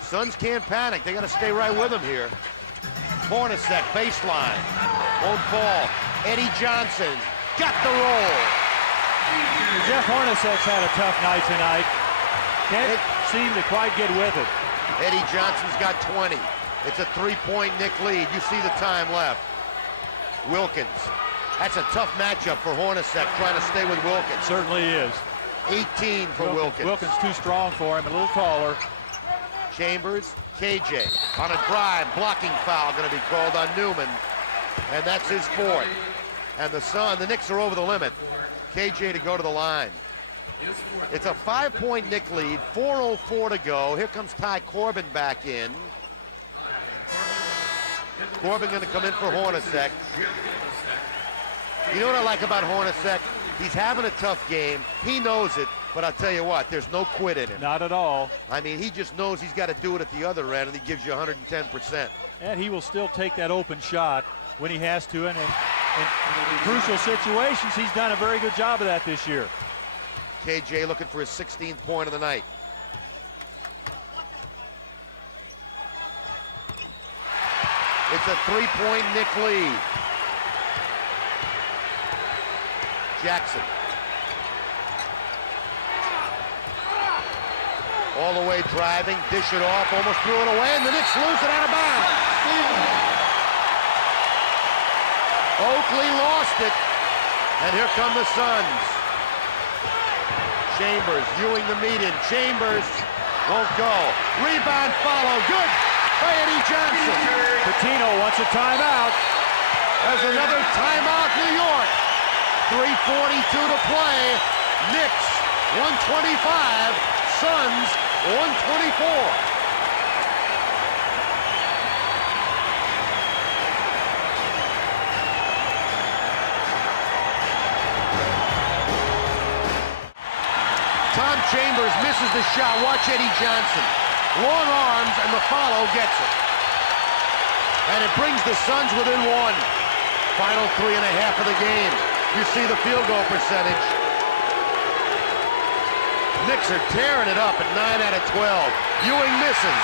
Suns can't panic. They got to stay right with him here. Hornacek, baseline. Won't fall. Eddie Johnson got the roll. Jeff Hornacek's had a tough night tonight. Can't seem to quite get with it. Eddie Johnson's got 20. It's a 3-point Knick lead. You see the time left. Wilkins. That's a tough matchup for Hornacek, trying to stay with Wilkins. Certainly is. 18 for Wilkins. Wilkins too strong for him, a little taller. Chambers, KJ on a drive, blocking foul going to be called on Newman, and that's his 4th. And the Knicks are over the limit. KJ to go to the line. It's a 5-point Knick lead, 4:04 to go. Here comes Ty Corbin back in. Corbin going to come in for Hornacek. You know what I like about Hornacek? He's having a tough game. He knows it. But I'll tell you what, there's no quit in him. Not at all. I mean, he just knows he's got to do it at the other end, and he gives you 110%. And he will still take that open shot when he has to, and in crucial situations, he's done a very good job of that this year. KJ looking for his 16th point of the night. It's a 3-point Knick lead. Jackson All the way driving, dish it off, almost threw it away, and the Knicks lose it out of bounds. Oakley lost it, and here come the Suns. Chambers, Ewing the median. Chambers won't go. Rebound follow, good by Eddie Johnson. Pitino wants a timeout. There's another timeout, New York. 3:42 to play. Knicks 125, Suns 124. Tom Chambers misses the shot. Watch Eddie Johnson. Long arms, and the follow gets it. And it brings the Suns within one. Final 3.5 of the game. You see the field goal percentage. Knicks are tearing it up at 9 out of 12. Ewing misses.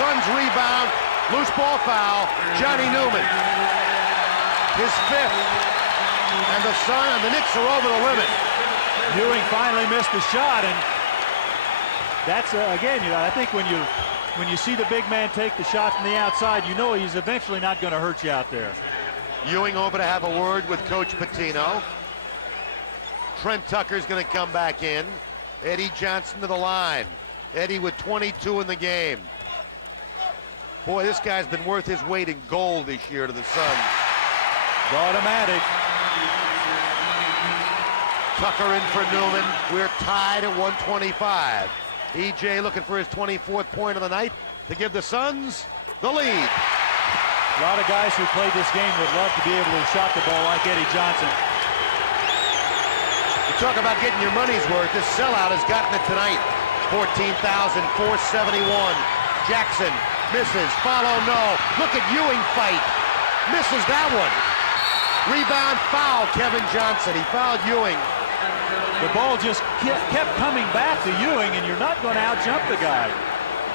Suns rebound. Loose ball foul. Johnny Newman. His fifth. And the Knicks are over the limit. Ewing finally missed the shot, and that's again, I think when you see the big man take the shot from the outside, you know he's eventually not going to hurt you out there. Ewing over to have a word with Coach Pitino. Trent Tucker's going to come back in. Eddie Johnson to the line. Eddie with 22 in the game. Boy, this guy's been worth his weight in gold this year to the Suns. It's automatic. Tucker in for Newman. We're tied at 125. EJ looking for his 24th point of the night to give the Suns the lead. A lot of guys who played this game would love to be able to shot the ball like Eddie Johnson. You talk about getting your money's worth. This sellout has gotten it tonight. 14,471. Jackson misses. Follow no. Look at Ewing fight. Misses that one. Rebound foul, Kevin Johnson. He fouled Ewing. The ball just kept coming back to Ewing, and you're not going to out-jump the guy.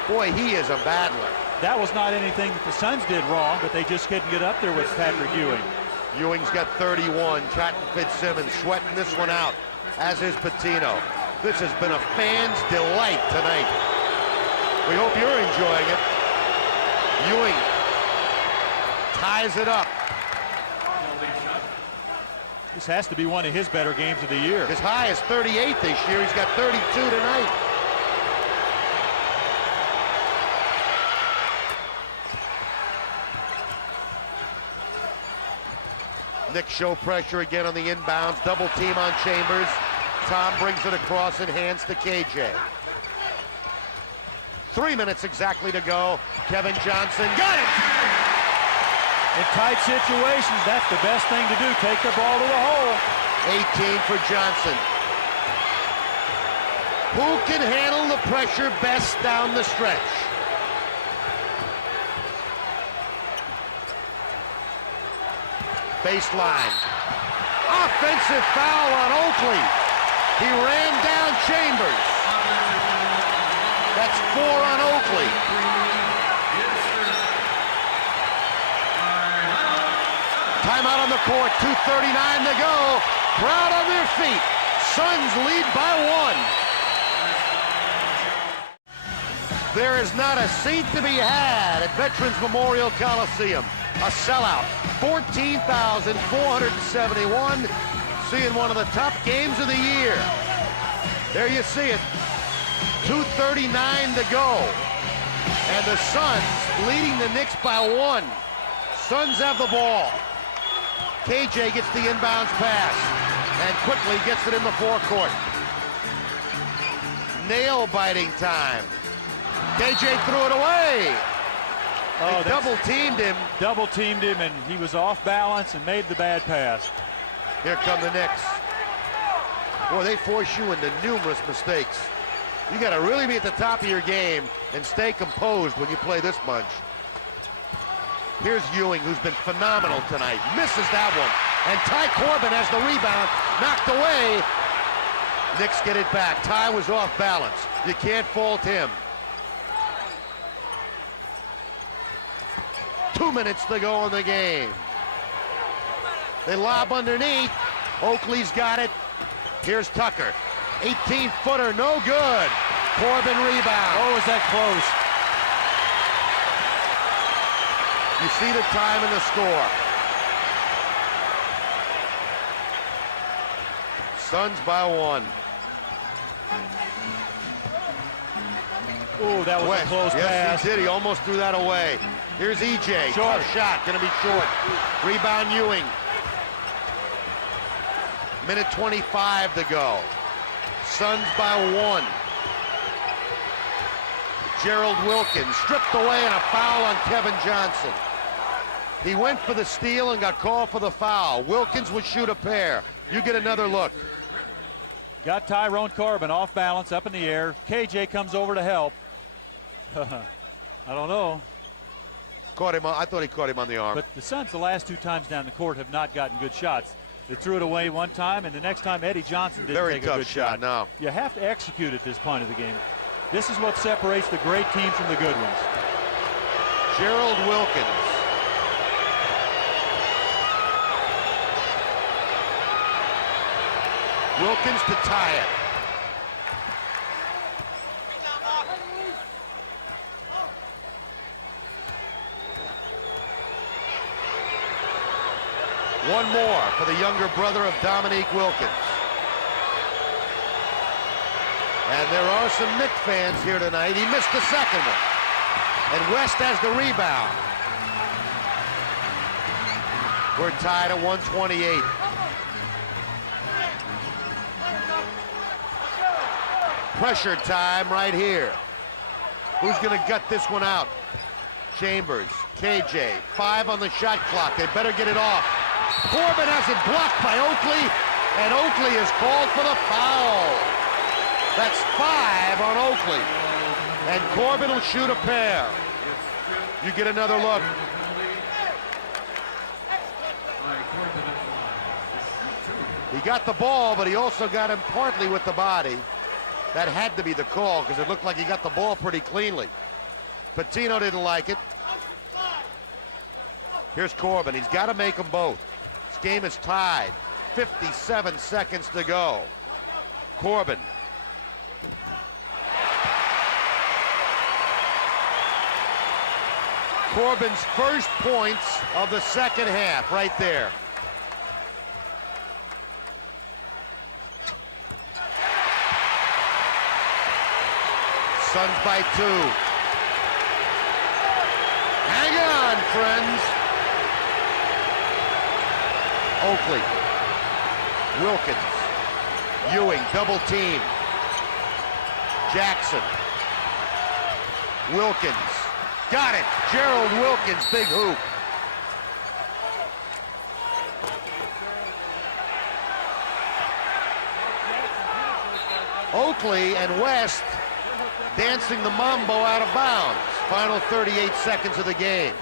Boy, he is a battler. That was not anything that the Suns did wrong, but they just couldn't get up there with Patrick Ewing. Ewing's got 31. Cotton Fitzsimmons sweating this one out, as is Pitino. This has been a fan's delight tonight. We hope you're enjoying it. Ewing ties it up. This has to be one of his better games of the year. His high is 38 this year. He's got 32 tonight. Knicks show pressure again on the inbounds. Double team on Chambers. Tom brings it across and hands to KJ. 3 minutes exactly to go. Kevin Johnson got it! In tight situations, that's the best thing to do. Take the ball to the hole. 18 for Johnson. Who can handle the pressure best down the stretch? Baseline. Offensive foul on Oakley. He ran down Chambers. That's 4 on Oakley. Timeout on the court, 2:39 to go. Crowd on their feet. Suns lead by 1. There is not a seat to be had at Veterans Memorial Coliseum. A sellout, 14,471. Seeing one of the top games of the year. There you see it. 2:39 to go. And the Suns leading the Knicks by 1. Suns have the ball. KJ gets the inbounds pass and quickly gets it in the forecourt. Nail-biting time. KJ threw it away. Oh, they double-teamed him. Double-teamed him, and he was off balance and made the bad pass. Here come the Knicks. Boy, they force you into numerous mistakes. You got to really be at the top of your game and stay composed when you play this bunch. Here's Ewing, who's been phenomenal tonight. Misses that one. And Ty Corbin has the rebound. Knocked away. Knicks get it back. Ty was off balance. You can't fault him. 2 minutes to go in the game. They lob underneath. Oakley's got it. Here's Tucker. 18-footer, no good. Corbin rebound. Oh, is that close? You see the time and the score. Suns by 1. Oh, that was a close pass. Yes, he did. He almost threw that away. Here's EJ. Short shot. Going to be short. Rebound Ewing. Minute 25 to go. Suns by 1. Gerald Wilkins stripped away and a foul on Kevin Johnson. He went for the steal and got called for the foul. Wilkins would shoot a pair. You get another look. Got Tyrone Corbin off balance, up in the air. KJ comes over to help. I don't know. Caught him. I thought he caught him on the arm. But the Suns, the last 2 times down the court, have not gotten good shots. They threw it away one time, and the next time Eddie Johnson didn't Very take a tough good shot. No. You have to execute at this point of the game. This is what separates the great teams from the good ones. Gerald Wilkins. Wilkins to tie it. One more for the younger brother of Dominique Wilkins. And there are some Knicks fans here tonight. He missed the second one. And West has the rebound. We're tied at 128. Pressure time right here. Who's going to gut this one out? Chambers, KJ, 5 on the shot clock. They better get it off. Corbin has it blocked by Oakley, and Oakley is called for the foul. That's 5 on Oakley. And Corbin will shoot a pair. You get another look. He got the ball, but he also got him partly with the body. That had to be the call because it looked like he got the ball pretty cleanly. Patino didn't like it. Here's Corbin. He's got to make them both. This game is tied. 57 seconds to go. Corbin. Corbin's first points of the second half right there. Suns by 2. Hang on, friends. Oakley. Wilkins. Ewing, double team. Jackson. Wilkins. Got it. Gerald Wilkins, big hoop. Oakley and West dancing the mambo out of bounds. Final 38 seconds of the game.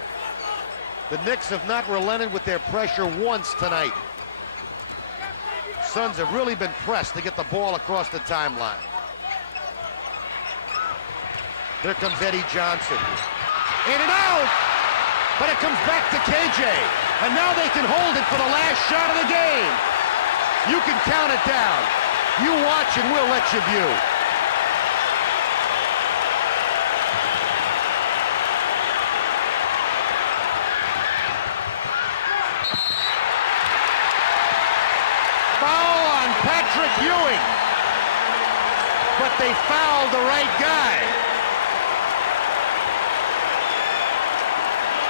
The Knicks have not relented with their pressure once tonight. Suns have really been pressed to get the ball across the timeline. Here comes Eddie Johnson. In and out! But it comes back to KJ. And now they can hold it for the last shot of the game. You can count it down. You watch and we'll let you view. Foul on Patrick Ewing. But they fouled the right guy.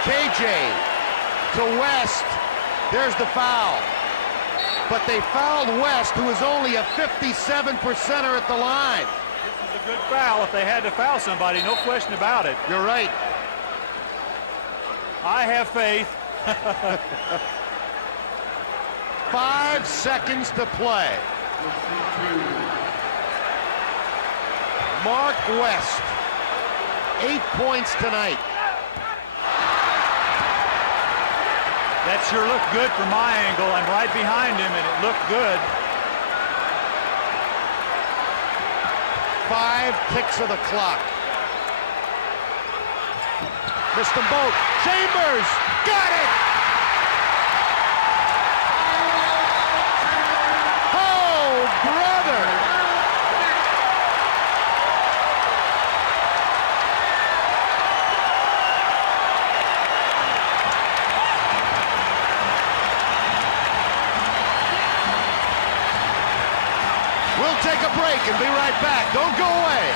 KJ to West. There's the foul. But they fouled West, who is only a 57%er at the line. This is a good foul if they had to foul somebody, no question about it. You're right. I have faith. 5 seconds to play. Mark West, 8 points tonight. That sure looked good from my angle. I'm right behind him, and it looked good. 5 ticks of the clock. Missed them both. Chambers, got it! Oh, brother! We'll take a break and be right back. Don't go away.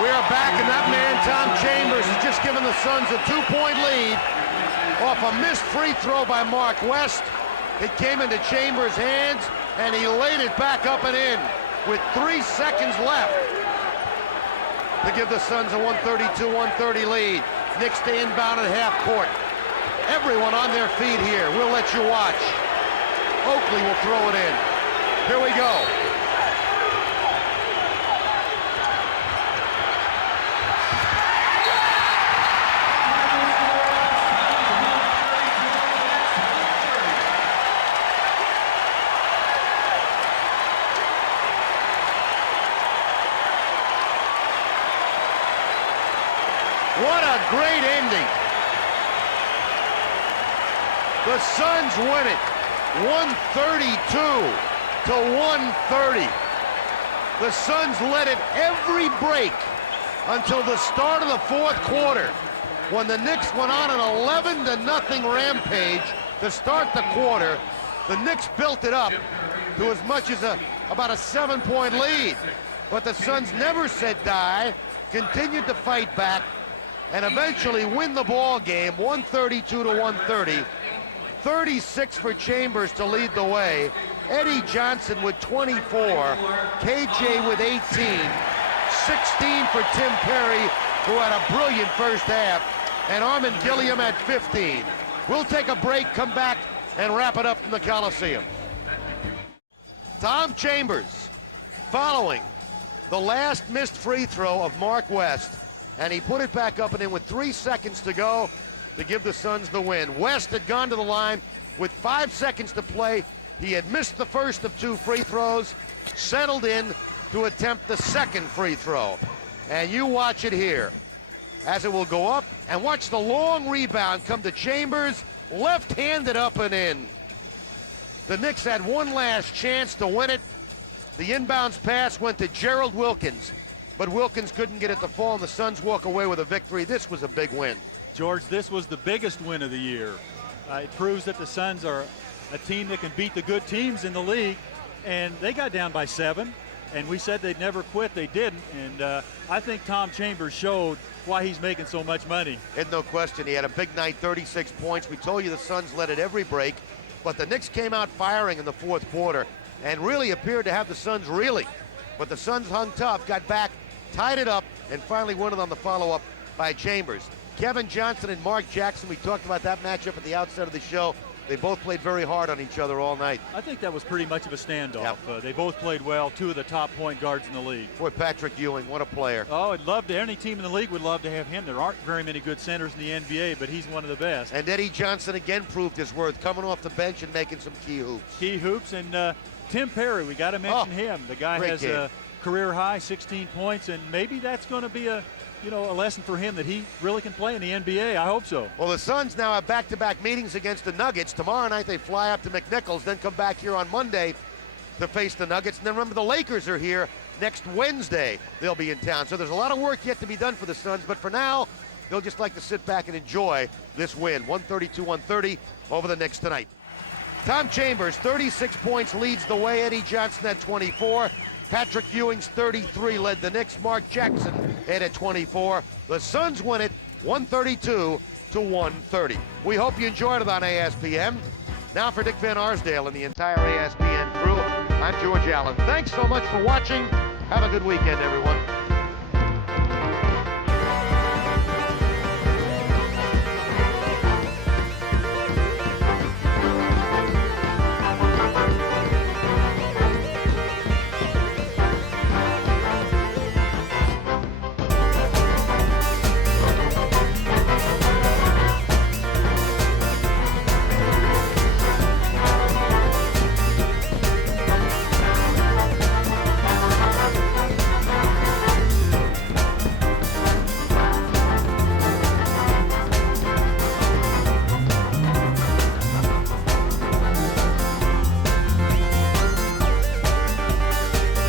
We are back, and that man, Tom Chambers, has just given the Suns a 2-point lead off a missed free throw by Mark West. It came into Chambers' hands, and he laid it back up and in with 3 seconds left to give the Suns a 132-130 lead. Knicks to inbound at half court. Everyone on their feet here. We'll let you watch. Oakley will throw it in. Here we go. What a great ending. The Suns win it 132 to 130. The Suns led it every break until the start of the fourth quarter, when the Knicks went on an 11-0 rampage to start the quarter. The Knicks built it up to as much as about a 7-point lead. But the Suns never said die, continued to fight back, and eventually win the ball game, 132 to 130. 36 for Chambers to lead the way. Eddie Johnson with 24. KJ with 18. 16 for Tim Perry, who had a brilliant first half. And Armin Gilliam at 15. We'll take a break, come back, and wrap it up from the Coliseum. Tom Chambers, following the last missed free throw of Mark West, and he put it back up and in with 3 seconds to go to give the Suns the win. West had gone to the line with 5 seconds to play. He had missed the first of 2 free throws, settled in to attempt the second free throw. And you watch it here as it will go up, and watch the long rebound come to Chambers, left-handed up and in. The Knicks had one last chance to win it. The inbounds pass went to Gerald Wilkins, but Wilkins couldn't get it to fall, and the Suns walk away with a victory. This was a big win. George, this was the biggest win of the year. It proves that the Suns are a team that can beat the good teams in the league, and they got down by 7, and we said they'd never quit. They didn't, and I think Tom Chambers showed why he's making so much money. And no question, he had a big night, 36 points. We told you the Suns led it every break, but the Knicks came out firing in the fourth quarter and really appeared to have the Suns reeling. But the Suns hung tough, got back, tied it up, and finally won it on the follow-up by Chambers. Kevin Johnson and Mark Jackson, we talked about that matchup at the outset of the show. They both played very hard on each other all night. I think that was pretty much of a standoff. Yep. They both played well, 2 of the top point guards in the league. Boy, Patrick Ewing, what a player. Oh, I'd love to. Any team in the league would love to have him. There aren't very many good centers in the NBA, but he's one of the best. And Eddie Johnson again proved his worth, coming off the bench and making some key hoops. Key hoops, and Tim Perry, we got to mention him. The guy has a career high 16 points, and maybe that's going to be a lesson for him that he really can play in the NBA. I hope so. Well, the Suns now have back-to-back meetings against the Nuggets. Tomorrow night they fly up to McNichols, then come back here on Monday to face the Nuggets. And then remember, the Lakers are here next Wednesday. They'll be in town. So there's a lot of work yet to be done for the Suns, but for now, they'll just like to sit back and enjoy this win. 132-130 over the Knicks tonight. Tom Chambers, 36 points, leads the way. Eddie Johnson at 24. Patrick Ewing's 33 led the Knicks. Mark Jackson had at 24. The Suns win it 132 to 130. We hope you enjoyed it on ASPN. Now for Dick Van Arsdale and the entire ASPN crew, I'm George Allen. Thanks so much for watching. Have a good weekend, everyone.